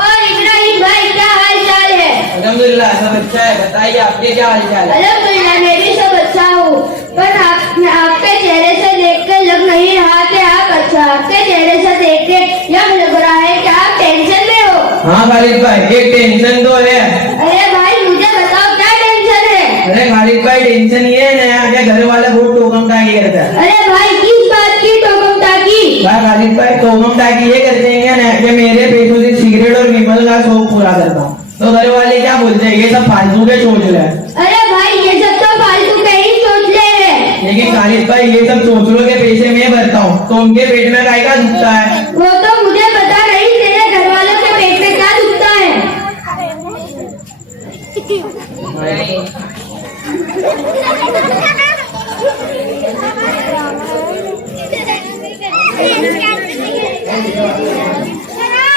और इब्राहिम भाई क्या हाल चाल है? अल्हम्दुलिल्लाह सब अच्छा है। बताइए आपके क्या हाल चाल है? अल्हम्दुलिल्लाह मैं भी सब अच्छा हूँ, पर आपके चेहरे से देखकर लग नहीं रहा कि आप अच्छा, आपके चेहरे से देखकर यह लग रहा है कि आप टेंशन में हो। हाँ खालिद भाई एक टेंशन तो है। अरे भाई मुझे बताओ क्या टेंशन है? अरे खालिद भाई टेंशन ये है कि घर वाले बहुत टोकम टाकी करते हैं। अरे भाई किस बात की टोकम टाकी? खालिद भाई टोकम टाकी ये करते हैं ना कि मेरे पैसों से सिगरेट और विमल का शौक पूरा करता हूँ। तो घर वाले क्या बोलते हैं, ये सब फालतू के सोच रहे हैं। अरे भाई ये सब तो फालतू के ही सोच ले हैं। लेकिन खालिद भाई ये सब सोचलों के पैसे मैं भरता हूँ, तो उनके पेट में काय का दुखता है? वो तो मुझे पता नहीं, तेरे घर वालों के पेट में क्या दुखता है।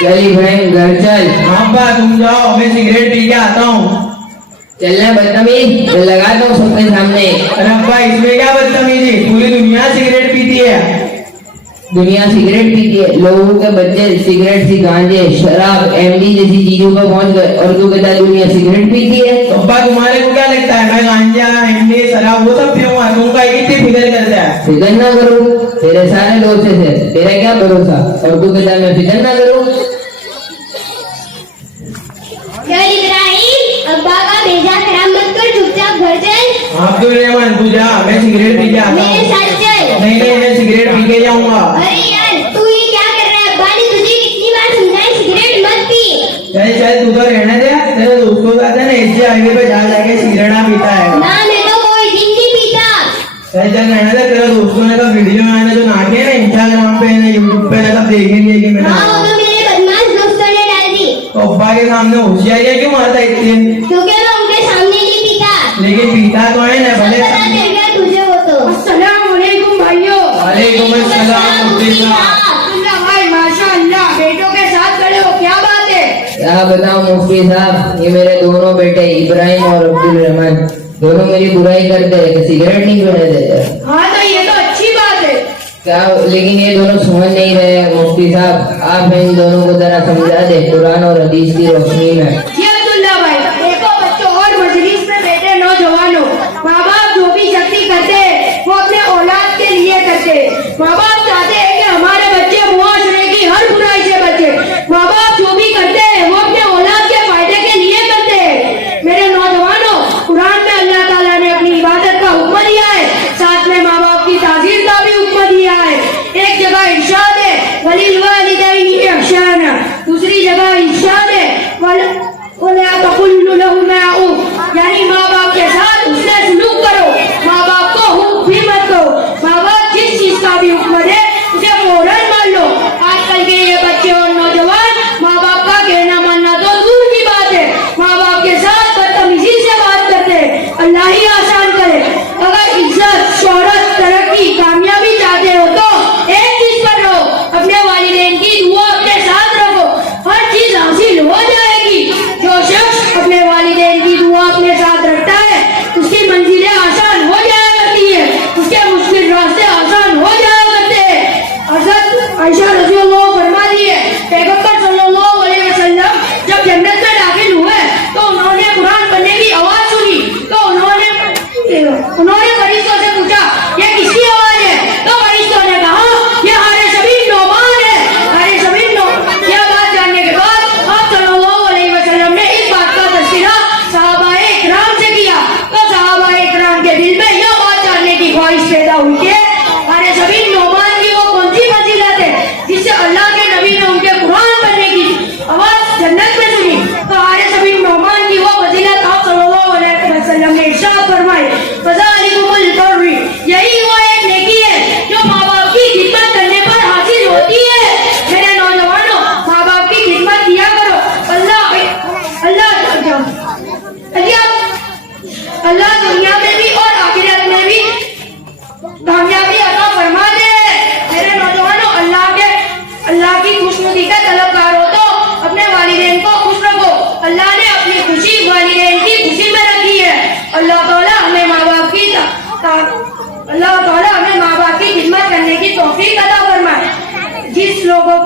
चल इब्राहिम घर चल। हाँ बा तुम जाओ, मैं सिगरेट पी के आता हूँ। चलना बदतमीज, मैं लगाता हूँ सबके सामने। अरे अब्बा इसमें क्या बदतमीजी, पूरी दुनिया सिगरेट पीती है। दुनिया सिगरेट पीती है, लोगों के बच्चे सिगरेट सी गांजे शराब एमडी जैसी चीजों पर पहुंच गए और तू कहता है दुनिया सिगरेट पीती है। तो अब्बा तुम्हारे को क्या लगता है मैं गांजा एमडी शराब वो सब पीऊंगा? तुमका कितनी फिक्र करता है? फिक्र ना करूँ, तेरे सारे दोस्त थे, तेरा क्या भरोसा, और तू कहता है मैं फिक्र ना करूँ। चल इब्राहिम, अब्बा का भेजा खराब मत कर, चुपचाप घर चल। अब्दुल रहमान तू जा, मैं सिगरेट पी के आता मेरे हूँ। साथ चल। नहीं नहीं मैं सिगरेट पी के जाऊंगा। अरे यार तू ये क्या कर रहा है? अब्बा ने तुझे कितनी बार समझाया सिगरेट मत पी। चल चल तू तो रहने दे, तेरे दोस्तों का है ना एसजी हाईवे पे जा जाके सिगरेट ना पीता है। ना मैं तो कोई दिन नहीं पीता। चल चल रहने दे, तेरे दोस्तों ने तो वीडियो में आने जो नाचे ना इंस्टाग्राम पे ना यूट्यूब पे ना सब देखेंगे कि मैं हाँ वो तो मेरे बदमाश दोस्तों ने डाल दी। तो अब्बा के सामने होशियारियां क्यों मारता है इतनी? क्योंकि मैं उनके सामने नहीं पीता। लेकिन पीता तो है ना भले। पता चल गया तुझे वो तो। अस्सलाम वालेकुम भाइयों। वालेकुम अस्सलाम मुफ्ती साहब। अब्दुल्ला भाई माशाअल्लाह बेटों के साथ खड़े हो, क्या बात है? क्या बताऊं मुफ्ती साहब, ये मेरे दोनों बेटे इब्राहिम और अब्दुल रहमान दोनों मेरी बुराई करते हैं, सिगरेट नहीं पीने देते। हाँ तो ये तो अच्छी बात है। क्या, लेकिन ये दोनों समझ नहीं रहे मुफ्ती साहब, आप इन दोनों को जरा समझा दे कुरान और हदीस की रोशनी में। जी अब्दुल्ला भाई, देखो बच्चों और मजलिस में बैठे नौजवानों, माँ बाप जो भी शक्ति करते हैं वो अपने औलाद के लिए करते हैं। माँ बाप चाहते हैं कि हमारे बच्चे मुआशरे की हर बुराई से बचे। माँ बाप जो भी करते हैं वो अपने औलाद के फायदे के लिए करते हैं। मेरे नौजवानों, कुरान में अल्लाह ताला ने अपनी इबादत का हुक्म दिया है, साथ में माँ बाप की ताज़ीम का भी हुक्म दिया है। एक जगह इरशाद है वलिल वालिदैनि इहसाना, दूसरी जगह इरशाद है वला तकुल्लु लहुमा उफ, यानी माँ बाप के साथ उसने सलूक करो, माँ बाप को हुक्म भी मत दो। माँ बाप जिस चीज का भी हुक्म दे उसे फौरन मान लो। आजकल के ये बच्चे और नौजवान माँ बाप का कहना मानना तो दूर की बात है, माँ बाप के साथ बदतमीजी से बात करते हैं। अल्लाह ही आसान करे। अगर इज्जत शोहरत तरक्की कामयाबी चाहते हो तो एक चीज पर रहो, अपने वालिदैन की दुआ अपने साथ रखो, हर चीज हासिल हो जाएगी। जो शख्स अपने वालिदैन की दुआ अपने साथ रखता है उसकी मंजिलें आसान हो जाया करती है, उसके मुश्किल रास्ते आसान हो जाया करते हैं। हज़रत आयशा रज़ियल्लाहु अन्हा फरमाती है, पैगंबर सल्लल्लाहु अलैहि वसल्लम जब जन्नत में दाखिल हुए तो उन्होंने कुरान पढ़ने की आवाज सुनी, तो उन्होंने फरिश्तों से पूछा ये किसकी आवाज है? तो फरिश्तों ने कहा ये हारिस बिन नौमान है। हारिस बिन नौमान। यह बात जानने के बाद आप सल्लल्लाहु अलैहि वसल्लम ने इस बात का तज़किरा सहाबाए इकराम से किया, तो सहाबाए इकराम के दिल में यह बात जानने की ख्वाहिश पैदा हुई कि हारिस बिन नौमान की वो कौन सी फजीलत है जिससे अल्लाह के नबी ने उनके कुरान पढ़ने की आवाज जन्नत में सुनी। तो हारिस बिन नौमान की वो फजीलत आप सल्लल्लाहु अलैहि वसल्लम ने इरशाद फरमाई, फ़ज़ालिकुमुल बर्री, यही वो एक नेकी है जो माँ बाप की खिदमत करने पर हासिल होती है। मेरे नौजवानों, माँ बाप की खिदमत किया करो। अल्लाह दुनिया में भी और आखिरत में भी कामयाबी अता फरमा दे। मेरे नौजवानों, अल्लाह की खुशनुदी का तलबगार हो तो अपने वालिदैन को खुश रखो। अल्लाह ने अपनी खुशी वालिदैन की खुशी में रखी है। अल्लाह ताला हमें माँ बाप की खिदमत करने की तौफीक अता फरमाए। जिन लोगों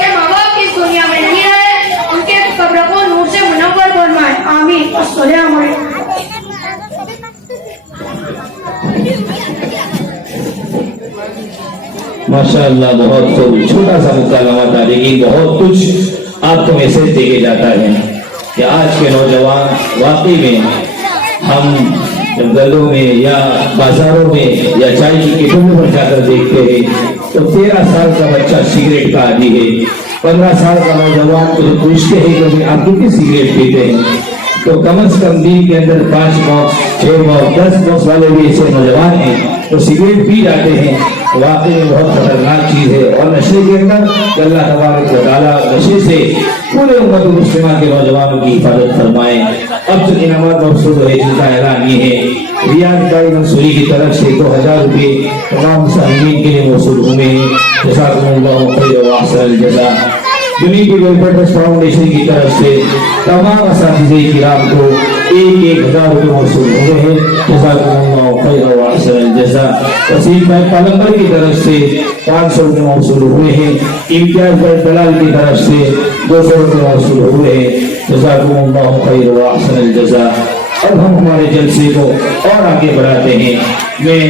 के माँ बाप इस दुनिया में नहीं रहे उनके कब्र को नूर से मुनव्वर फरमाए। आमीन। अस्सलामु अलैकुम। माशाअल्लाह, बहुत खूब। छोटा सा मुकालमा था लेकिन बहुत कुछ आपको मैसेज देके जाता है कि आज के नौजवान वाकई में हम जब गलों में या बाजारों में या चाय की किटों पर जाकर देखते हैं तो 13 साल का बच्चा सिगरेट का आदी है, 15 साल का नौजवान को जब पूछते हैं कि आप कितनी सिगरेट पीते हैं तो कम से कम दिन के अंदर 5 बॉक्स 6 बॉक्स 10 बॉक्स वाले भी ऐसे नौजवान हैं तो सिगरेट पी जाते हैं। वाकई में बहुत खतरनाक चीज है और नशे के अंदर अल्लाह तबारक व तआला नशे से पूरे उम्मत मुस्लिमा के नौजवानों की हिफाजत फरमाए। अब तक इनामत मौसूल है जिनका ऐलान ये है रियाद गाड़ी मंसूरी की तरफ से 2000 रुपये तमाम मुसाहिदीन के लिए मौसूल हुए हैं। जज़ाकुमुल्लाहु खैरन व अहसनल जज़ा। यूनिटी वेलफेयर ट्रस्ट फाउंडेशन की तरफ से तमाम असातिज़े किराम को 1000 रुपये मौसूल हुए हैं। जज़ाकुमुल्लाहु खैरन व अहसनल जज़ा। वसीम भाई पालमपुर की तरफ से 500 रुपये मौसूल हुए हैं। इम्तियाज भाई दलाल की तरफ से 200 रुपये मौसूल हुए हैं। जज़ाकुमुल्लाहु खैरन व अहसनल जज़ा। अब हम हमारे जलसे को और आगे बढ़ाते हैं। मैं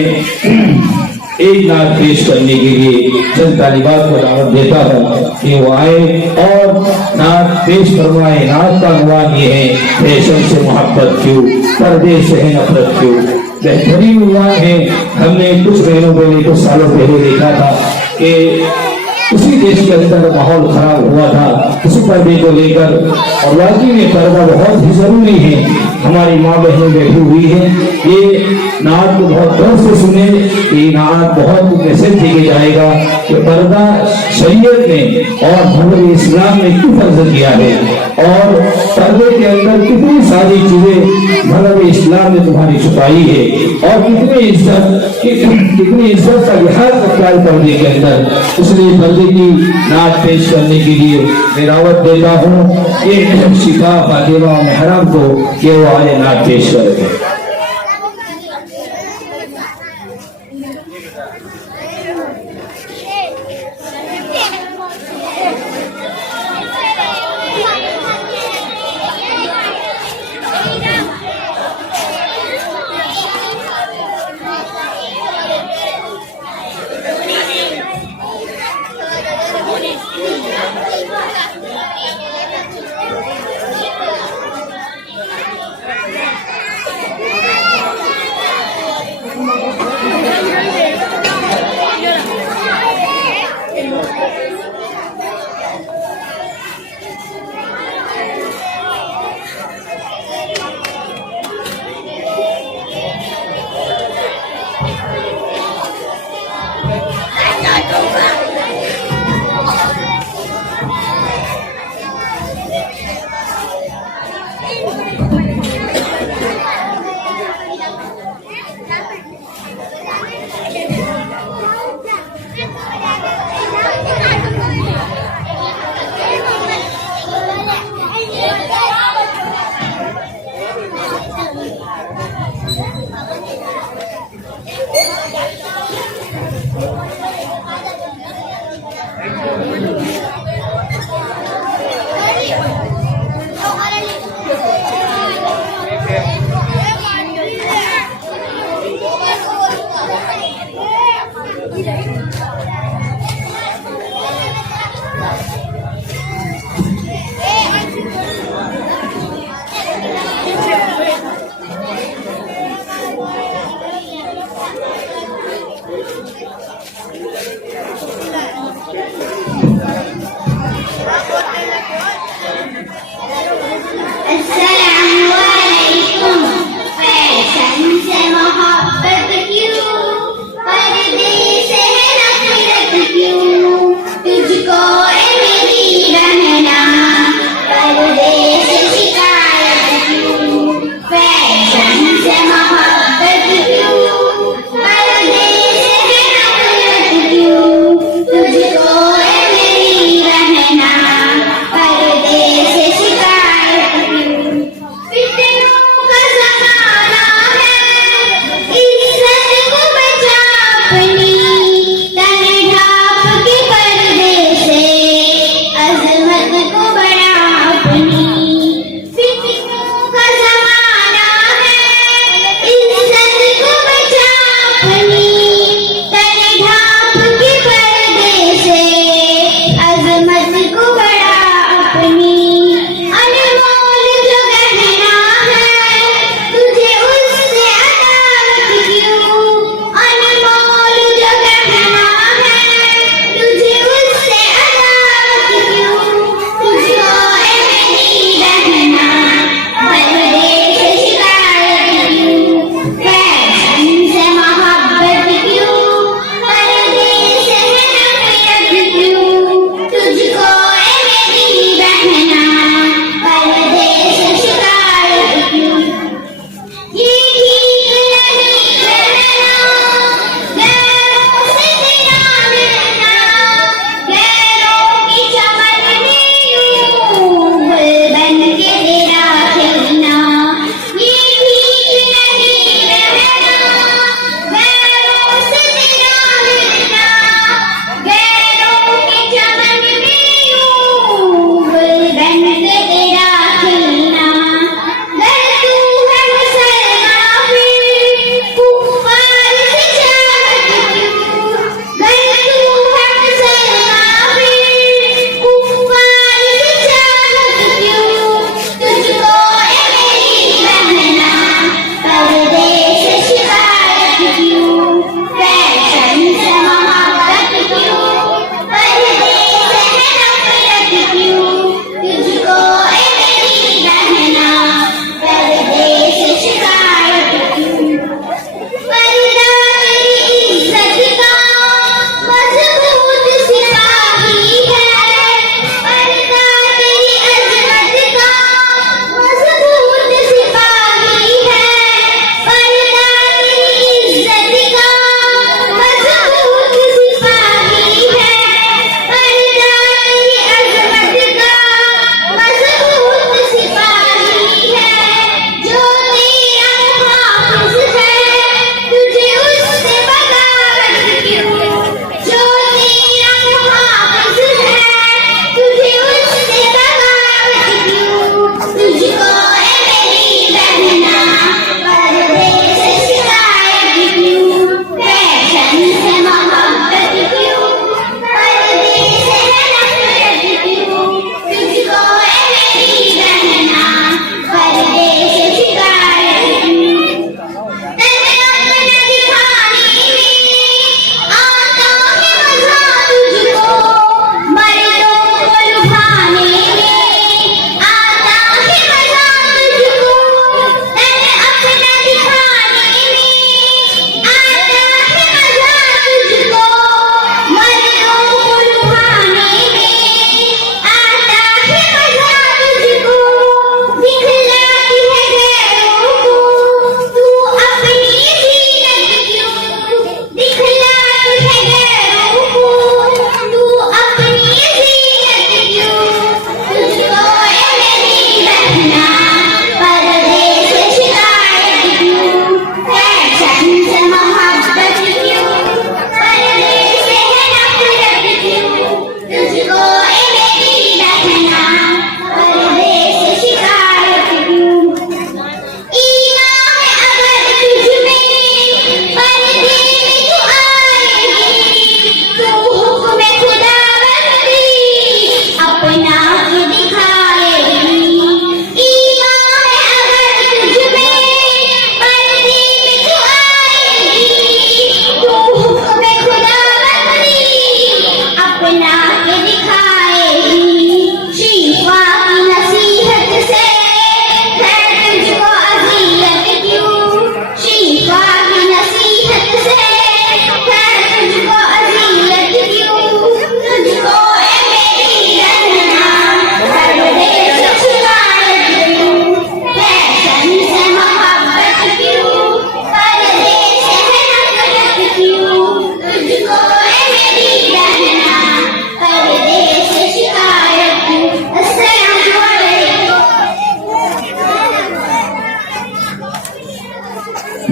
एक नात पेश करने के लिए चंद तालिबात को दावत देता हूँ कि वो आए और नात पेश फरमाए। नात का अनुवाद ये है फैशन से मोहब्बत क्यों, पर्दे से है नफरत क्यों। बेहतरीन अनुवाद है। हमने कुछ महीनों पहले कुछ सालों पहले देखा था कि उसी देश के अंदर माहौल खराब हुआ था उसी पर्दे को लेकर और वाकई में पर्दा बहुत ही जरूरी है। हमारी माँ बहनें बैठी हुई है, ये नात को बहुत गौर से सुने कि नात बहुत मैसेज देके जाएगा कि पर्दा शरीयत ने और धर्म इस्लाम ने क्यों फर्ज किया है और पर्दे के अंदर कितनी सारी चीजें धर्म इस्लाम ने तुम्हारी छुपाई है और कितनी इज्जत का लिहाज रखा है पर्दे के अंदर। इसलिए पर्दे की नात पेश करने के लिए मैं दावत देता हूँ कि शिफा फातिमा मेहराब को कि वो आए नात पेश करें।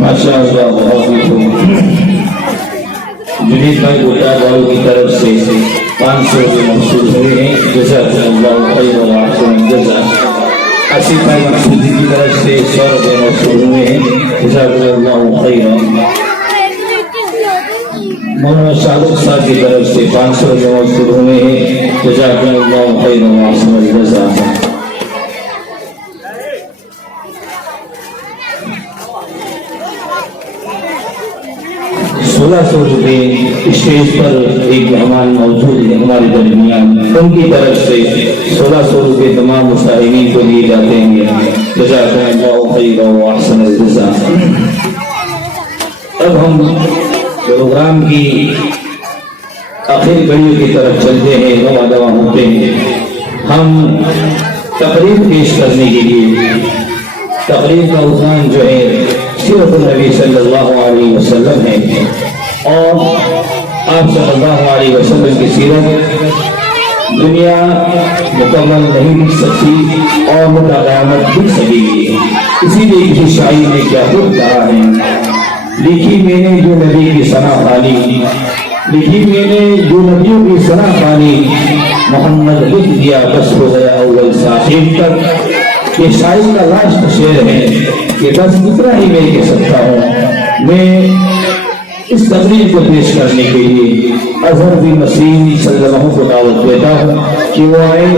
माशाअल्लाह बहुत ही खूब। जुनीद भाई गोटा बाबू की तरफ से 500 रुपये मौसूल हुए हैं, जज़ाकल्लाहु खैरन व अहसन जज़ा। आसिफ भाई मकसूदी की तरफ से 100 रुपये मौसूल हुए हैं, जज़ाकल्लाहु खैरन। मौलाना शाहरुख साहब की तरफ से 500 रुपये मौसूल हुए हैं, जज़ाकल्लाहु खैरन व अहसन जज़ा। 1600 रुपये स्टेज पर एक मेहमान मौजूद है हमारे दरमियान, उनकी तरफ से 1600 रुपये तमाम मुसाहिबीन को दिए जाते हैं, जज़ाकल्लाहु खैरन व अहसन जज़ा। अब हम प्रोग्राम की आखिरी घड़ियों की तरफ चलते हैं, नवा दवा होते हैं। हम तकरीर पेश करने के लिए, तकरीर का उन्वान जो है सीरत नबी सल्लल्लाहु अलैहि वसल्लम है, और आप सल्लल्लाहु अलैहि वसल्लम की सीरत दुनिया मुकम्मल नहीं लिख सकती और मुताक़ामत लिख सकेगी। इसीलिए किसी शायर ने क्या खुद कहा है, लिखी मैंने जो नबी की सना खाली, लिखी मैंने जो नबियों की सना खाली, मोहम्मद लिख दिया बस हो गया अव्वल से आखिर तक। ये शायर का लास्ट शेर है कि बस इतना ही मैं कह सकता हूँ। मैं इस तकरीर को पेश करने के लिए अजहर बिन नसीम सल्लल्लाहु को दावत देता हूँ कि वो आए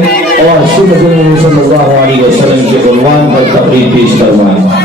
और सल्लल्लाहु अलैहि वसल्लम के उन्वान पर तकरीर पेश करवाएं।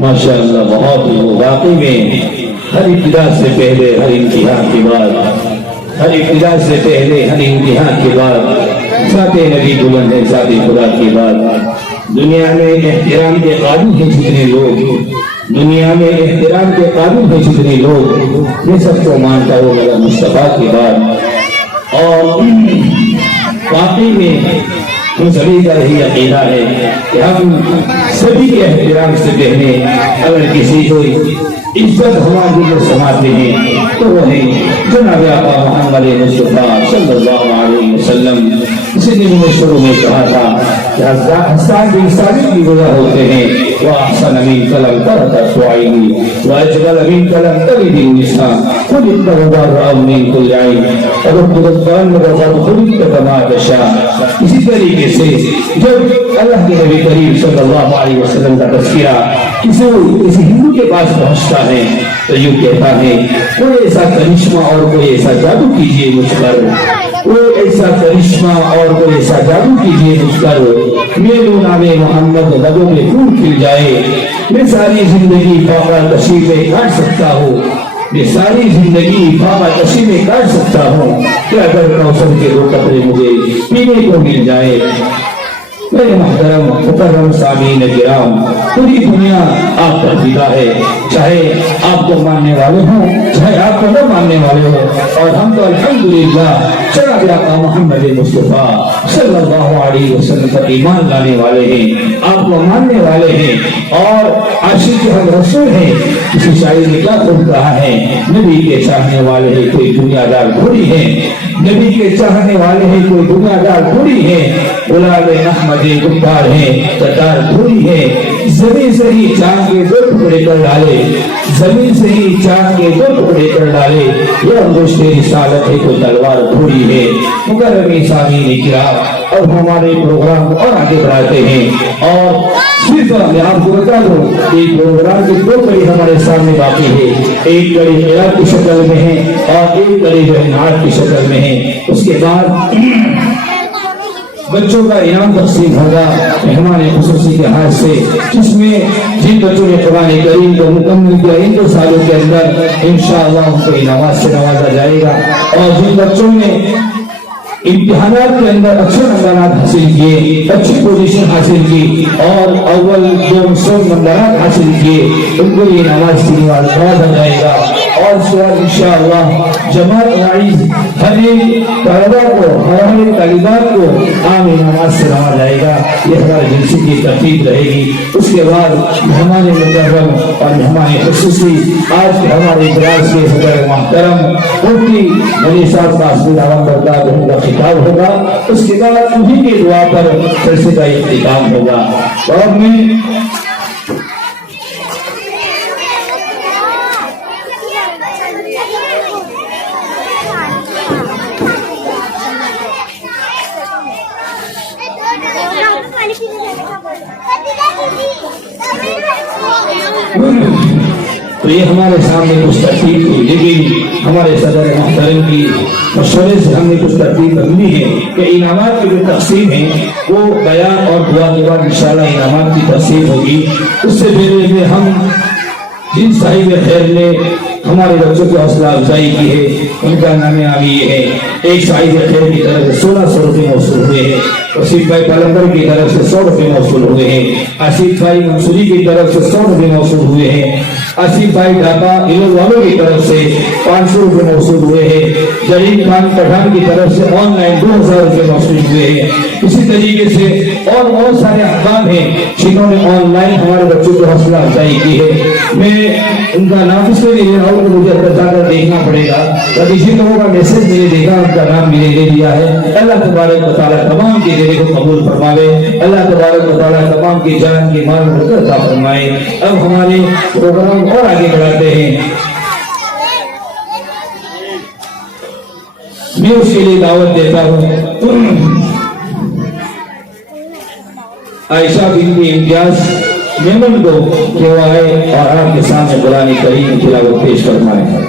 माशाअल्लाह बहुत ही वाकई में हर इब्तिदा से पहले हर इम्तिहान के बाद, हर इब्तिदा से पहले हर इम्तिहान के बाद साथे नबी बुलंद है, साथे खुदा के बाद दुनिया में एहतराम के काबिल हैं जितने लोग, दुनिया में एहतराम के काबिल हैं जितने लोग, ये सबको मानता हो मगर मुस्तफा के बाद। और वाकई में हम सभी का यही अकीदा है कि हम सभी के एहतराम से पहले अगर किसी को इज्जत हमारे लिए समाते हैं तो वो है जनाब आका मोहम्मद मुस्तफा सल्लल्लाहु अलैहि वसल्लम। इसीलिए मैंने शुरू में कहा था कि हसन बिन साबित की वजह होते हैं वह अहसन अमीन कलम तरत सुआइनी व अजमल अमीन कलम तलिद निसा खुद इत्तबारअमीन कुल आइन और कुरान में खुद तमा दशा। इसी तरीके से जब अल्लाह के नबी करीम सल्लल्लाहु अलैहि वसल्लम का तज़किरा किसी हिंदू के पास पहुंचता है तो यूं कहता है कोई ऐसा करिश्मा और कोई ऐसा जादू कीजिए मुझ पर, कोई ऐसा करिश्मा और कोई ऐसा जादू कीजिए मुझ पर, मेरे नामे मोहम्मद लबों में फूल खिल जाए, मैं सारी जिंदगी फाका कशी में काट सकता हूँ, मैं सारी जिंदगी फाका कशी में काट सकता हूँ कि अगर कौसर के 2 कतरे मुझे पीने को मिल जाए। मेरे मोहतरम मुकर्रम सामीन किराम, पूरी दुनिया आप पर फिदा है, चाहे आपको मानने वाले हों चाहे आपको न मानने वाले हों, और हम तो अल्हम्दुलिल्लाह जनाब आका मोहम्मद मुस्तफा सल्लल्लाहु अलैहि वसल्लम पर ईमान लाने वाले हैं, आपको मानने वाले हैं और आशिक हम रसूल हैं। किसी शायर ने क्या खूब कहा है, नबी के चाहने वाले हैं कोई दुनियादार थोड़ी है, नबी के चाहने वाले हैं कोई दुनियादार थोड़ी है, गुलाब अहमद गुफ्तार है कतार थोड़ी है, जमीन से ही चांद के 2 टुकड़े कर डाले, जमीन से ही चांद के 2 टुकड़े कर डाले, यह अंगुश्त रिसालत है कोई तलवार थोड़ी है। मुकर्रम सामीन किराम, अब हमारे प्रोग्राम को और आगे बढ़ाते हैं और सिर्फ मैं आपको बता दूं कि प्रोग्राम की 2 कड़ी हमारे सामने बाकी है, एक कड़ी क़िरात की शक्ल में है और एक कड़ी जो है नात की शक्ल में है। उसके बाद बच्चों का इनाम तकसीम होगा मेहमान खुसूसी के हाथ से, जिसमें जिन बच्चों ने कुरान करीम को मुकम्मल किया इन 2 सालों के अंदर इंशाअल्लाह उनको इनामात से नवाजा जाएगा, और जिन बच्चों ने इम्तिहानात के अंदर अच्छे नंबर हासिल किए, अच्छी पोजीशन हासिल की और अव्वल 200 नंबर हासिल किए, उनको ये नमाज की नवाजा जाएगा। और इंशाअल्लाह जमात वाइज हर एक तलबा को हर एक तालिबात को आमी नमाज से नवाजा जाएगा। ये हमारे जिलसे की तरतीब रहेगी। उसके बाद मेहमान मुकर्रम और मेहमान खुसूसी आज के हमारे इजलास के सदर मोहतरम मुफ्ती मनी साहब का उनका खिताब होगा। उसके बाद उन्हीं की दुआ पर जलसे का इख्तिताम होगा। और मैं तो ये हमारे सामने कुछ तरतीब थी, लेकिन हमारे सदर मोहतरम की मशवरे से हमने कुछ तरतीब बदली है कि इनामात की जो तकसीम है वो बयान और दुआ के बाद इंशाअल्लाह इनामात की तकसीम होगी। उससे पहले हम जिन साहिब खैर ने हमारे बच्चों की हौसला अफजाई की है उनका नाम आमी ये है। एक साहिब खैर की तरफ से 1600 रुपये मौसूल हुए हैं, आसिफ भाई पलंगर की तरफ से 100 रुपये मौसूल हुए हैं, आसिफ भाई मंसूरी की तरफ से 100 रुपये मौसूल हुए हैं, आसिफ भाई ढाका इलोल वालों की तरफ से 500 रुपये मौसूल हुए हैं, जलील खान पठान की तरफ से ऑनलाइन 2000 रुपये मौसूल हुए हैं। इसी तरीके से और बहुत सारे अहकाम हैं जिन्होंने ऑनलाइन हमारे बच्चों की हौसला अफजाई की है। मैं उनका नाम इसलिए नहीं ले रहा हूँ, मुझे अंदर जाकर देखना पड़ेगा, पर इसी लोगों का मैसेज मैंने देखा, उनका नाम मैंने ले लिया है। अल्लाह तबारक व तआला तमाम की देने को कबूल फरमावे, अल्लाह तबारक व तआला तमाम की जान की माल बरकत अता फरमाए। अब हमारे प्रोग्राम और आगे बढ़ाते हैं। मैं उसके लिए दावत देता हूँ आयशा बिनती इम्तियाज मेमन को कि वो आए और आपके सामने कुरान करीम की तिलावत पेश फरमाए।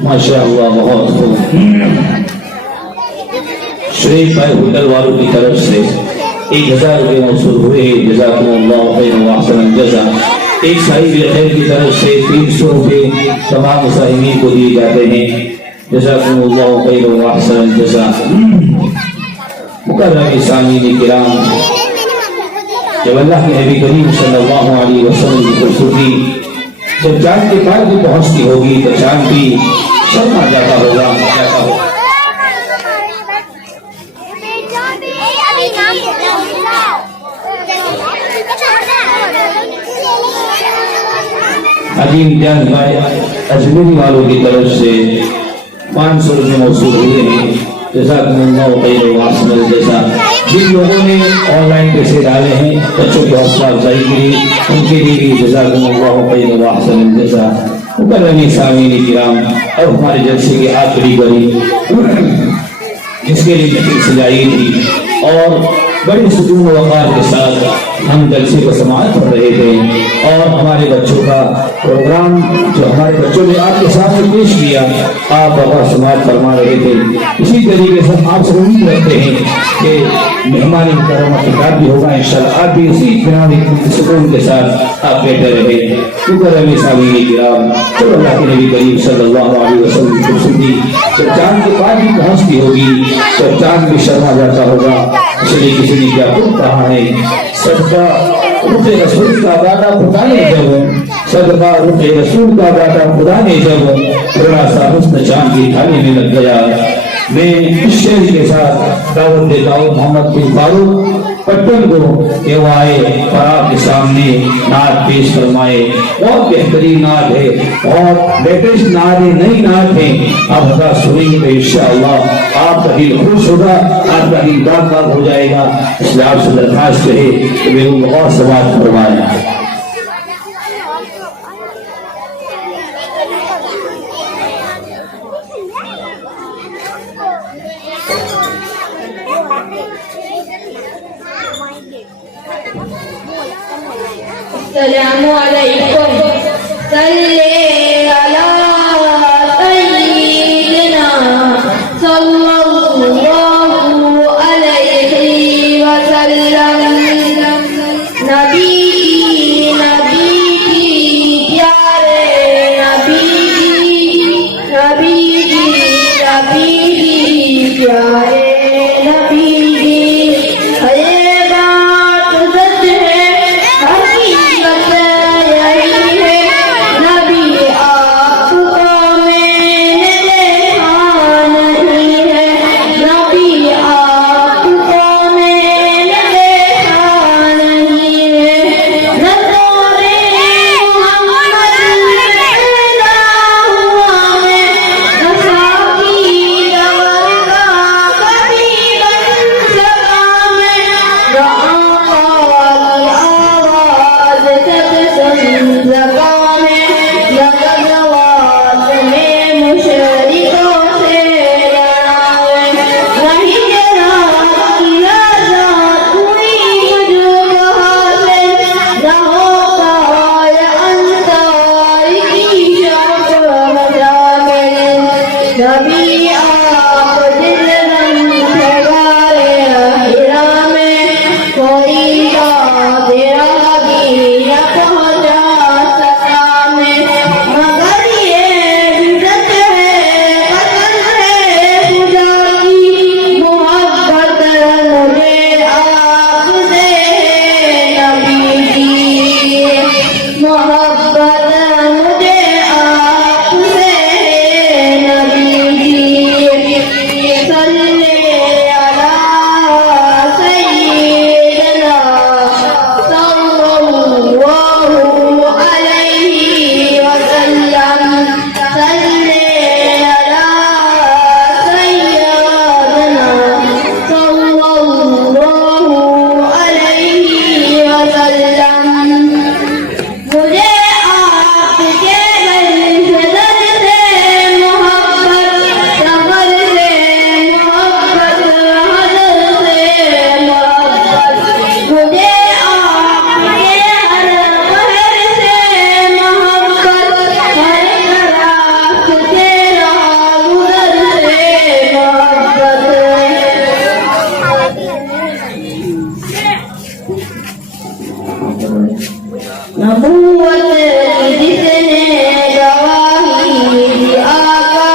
माशाअल्लाह बहुत खूब। शरीफ भाई होटल वालों की तरफ से 1000 रुपये मौसूल हुए। जज़ाकुमुल्लाह खैरन व अहसन जज़ा। एक साहिब खैर की तरफ से 300 रुपये तमाम मुसाहिमीन को दिए जाते हैं। जज़ाकुमुल्लाह खैरन व अहसन जज़ा। मुकर्रम सामीन किराम, जब अल्लाह के नबी करीम सल्लल्लाहु अलैहि वसल्लम की खूबसूरती जब चांद के पार भी पहुंचती होगी तो चांद भी शर्मा जाता होगा। अजीम जान भाई अजमेरी वालों की तरफ से 500 रुपये मौसूल हुए हैं। जज़ाकुमुल्लाह खैरन व अहसन जज़ा। जिन लोगों ने ऑनलाइन पैसे डाले हैं बच्चों की हौसला अफजाई के लिए, उनके लिए भी जज़ाकुमुल्लाह खैरन व अहसन जज़ा। मुकर्रम सामीन किराम, और हमारे जलसे के आखिरी गरीब जिसके लिए मीटिंग सजाई थी और बड़े सुकून व वक़ार के साथ हम जलसे को समाप्त कर रहे थे और हमारे बच्चों का प्रोग्राम जो हमारे बच्चों ने आपके सामने पेश किया आप और समाप्त फरमा रहे थे। इसी तरीके से आपसे उम्मीद रखते हैं कि मेहमानी मुकर्रमा खिताब भी होगा इंशाअल्लाह। आप भी उसी इत्मीनान सुकून के साथ आप बैठे रहे। मुकर्रम सामीन किराम, तो अल्लाह के नबी करीम सल्लल्लाहु अलैहि वसल्लम की खूबसूरती जब चांद के पार भी पहुंचती होगी तो चांद भी शर्मा जाता होगा। इसलिए किसी ने क्या खुद कहा है, सदका रुखे रसूल का वादा खुदा ने जब, सदका रुखे रसूल का वादा खुदा ने जब, थोड़ा सा हुस्न चांद की थाली में लग गया। मैं इस शेर के साथ दावत देता हूँ मोहम्मद बिन फारूक पट्टन को कि वो आए और आपके सामने नात पेश फरमाए। बहुत बेहतरीन नात है, बहुत लेटेस्ट नात है, नई नात है। आप हज़ार सुनेंगे तो इंशाअल्लाह आपका दिल खुश होगा, आपका दिल बाग हो जाएगा। इसलिए आपसे दरखास्त है कि मेरे बहुत समाज फरमाए। अस्सलामु अलैकुम। सल्ले अला सय्यिदिना सल्लल्लाहु अलैहि वसल्लम। नबी की प्यारे नबी की प्यारे नबी की ये बात सच है, हकीकत यही है। नबी कोई तो तेरा भी न पहुंचा सका मैं, मगर ये इज्जत है पसंद है खुदा की, मोहब्बत मुझे आपसे नबी की, मोहब्बत मुझे आपसे नबी की। सल्ले अला सय्यिदना सल्लल्लाहु अलैहि वसल्लम, सल्ले अला सय्यिदना सल्लल्लाहु अलैहि वसल्लम। मुझे आपके बंधन से मोहब्बत, कमर से मोहब्बत, हद से मोहब्बत, मुझे आपके हर पहर से मोहब्बत, हर तरफ तेरा गुजर से मोहब्बत। नबूवत जिसने गवाही दी आका,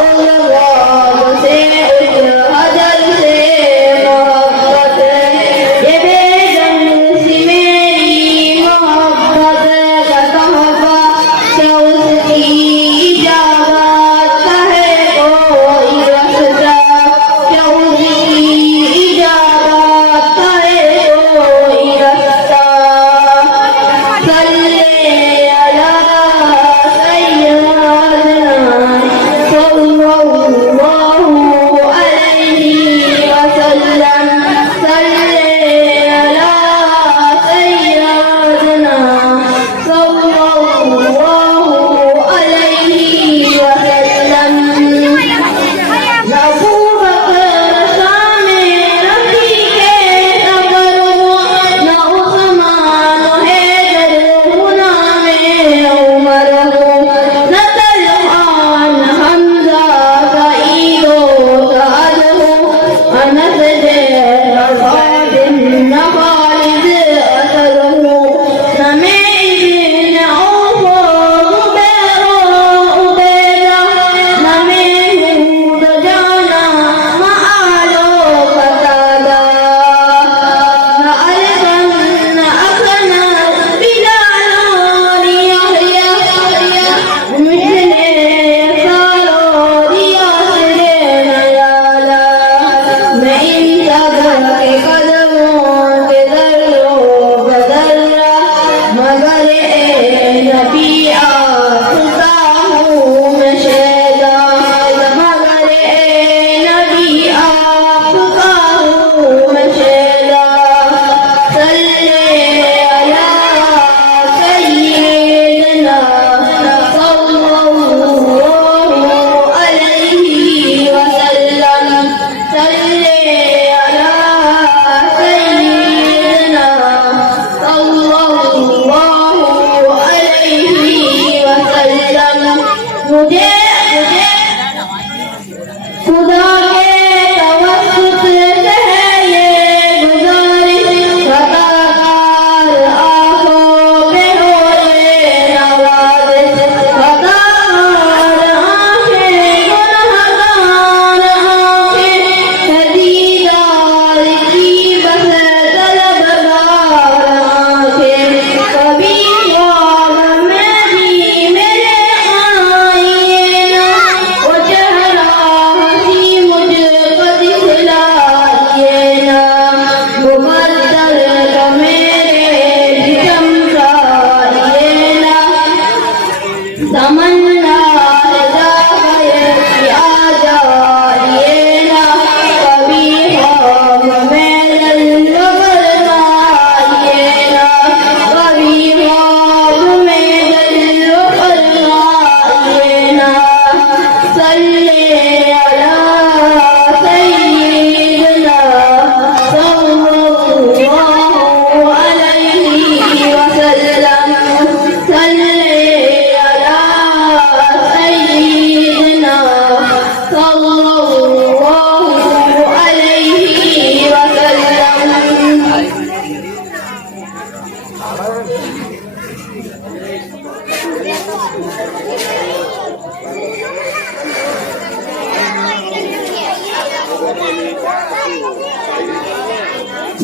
उस गौर से उस हजर से मोहब्बत, ये बेजंग सी मेरी मोहब्बत का तोहफा, क्या उसकी इजाजत का है कोई रास्ता, क्या उसकी इजाजत का है कोई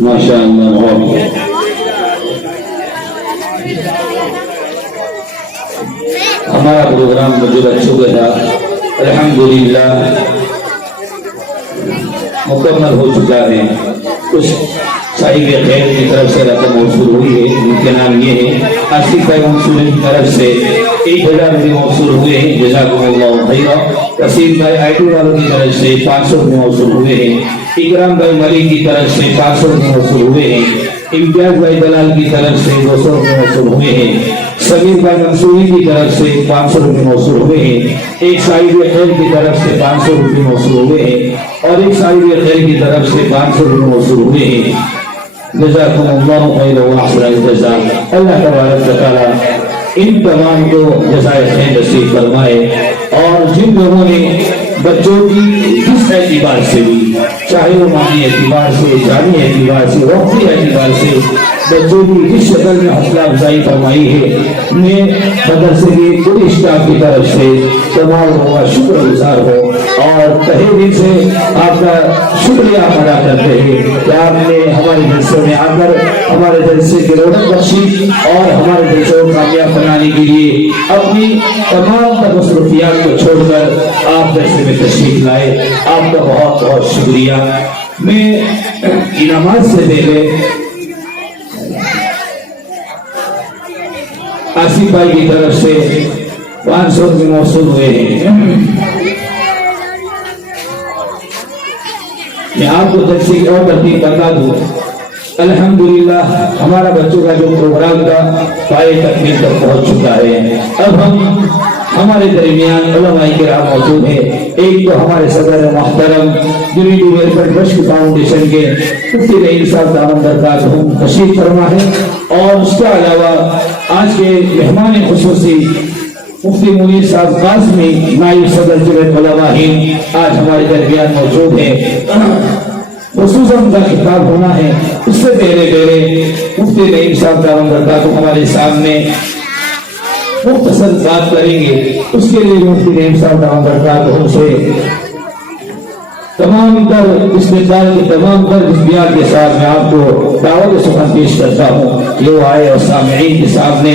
माशाअल्लाह बहुत हमारा प्रोग्राम मुझे बच्चों के था अल्हम्दुलिल्लाह मुकम्मल हो चुका है। कुछ साहिब खैर की तरफ से रकम मौसूल हुई है, उनके नाम ये है आशिक भाई मंसूर की तरफ से 1000 रुपये मौसूल हुए हैं, जज़ाकुमुल्लाह खैरा। वसीम भाई आईटी वालों की तरफ से 500 रुपये मौसूल हुए हैं। इकराम भाई मलिक की तरफ से 500 रुपये मौसूल हुए हैं। इम्तियाज भाई दलाल की तरफ से 200 रुपये मौसूल हुए हैं। समीर भाई मंसूरी की तरफ से 500 रुपये मौसूल हुए हैं। एक साहिब खैर की तरफ से 500 रुपये मौसूल हुए हैं और एक साहिब खैर की तरफ से 500 रुपये मौसूल हुए हैं। जज़ाकुमुल्लाहु खैरन व अहसन जज़ा। अल्लाह तबारक व तआला इन तमाम को जज़ाए खैर नसीब फरमाए। और जिन लोगों ने बच्चों की जिस एतबार से भी, चाहे वो मानी एतबार से, जानी एतबार से, वक्ती एतबार से बच्चों की जिस शक्ल में हौसला अफजाई फरमाई है, मैं मदरसे के पूरे स्टाफ की तरफ से तमाम लोगों का शुक्रगुजार हो और तहे दिल से आपका शुक्रिया अदा करते हैं कि आपने हमारे जलसे में आकर हमारे जलसे की रौनक बख्शी और हमारे जलसे को कामयाब बनाने के लिए अपनी तमाम मसरूफियात को छोड़कर आप जलसे में तशरीफ लाए। आपका बहुत बहुत शुक्रिया। मैं नमाज से पहले आसिफ भाई की तरफ से 500 रुपये मौसूल हुए हैं। मैं आपको जलसे की और तरतीब बता दूं। अल्हम्दुलिल्लाह हमारा बच्चों का जो प्रोग्राम था पाए तकमील तक पहुंच चुका है। अब हमारे दरमियान उलमाए किराम मौजूद है। एक तो हमारे सदर मोहतरम यूनिटी वेलफेयर ट्रस्ट फाउंडेशन के मुफ्ती रईम साहब दामन बरकातहू तशरीफ फरमा है और उसके अलावा आज के मेहमान खुसूसी मुफ्ती मुनीर साहब कासमी नायब सदर जमीयत उलमा हिंद आज हमारे दरमियान मौजूद है। खुसूसन उनका खिताब होना है, उससे पहले मुफ्ती रईम साहब दामन बरकातहू हमारे सामने मुख्तसर बात करेंगे। उसके लिए मुफ्ती रईम साहब दामन बरकातहू से तमाम तर इस्तेमाल के तमाम तर इख्तियार के साथ मैं आपको दावत सुखन पेश करता हूँ। ये आए और सामईन के सामने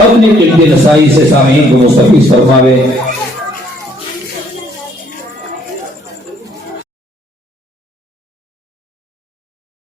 अपने किल्ले नसाई से सामईन को मुस्तफीज फरमावे।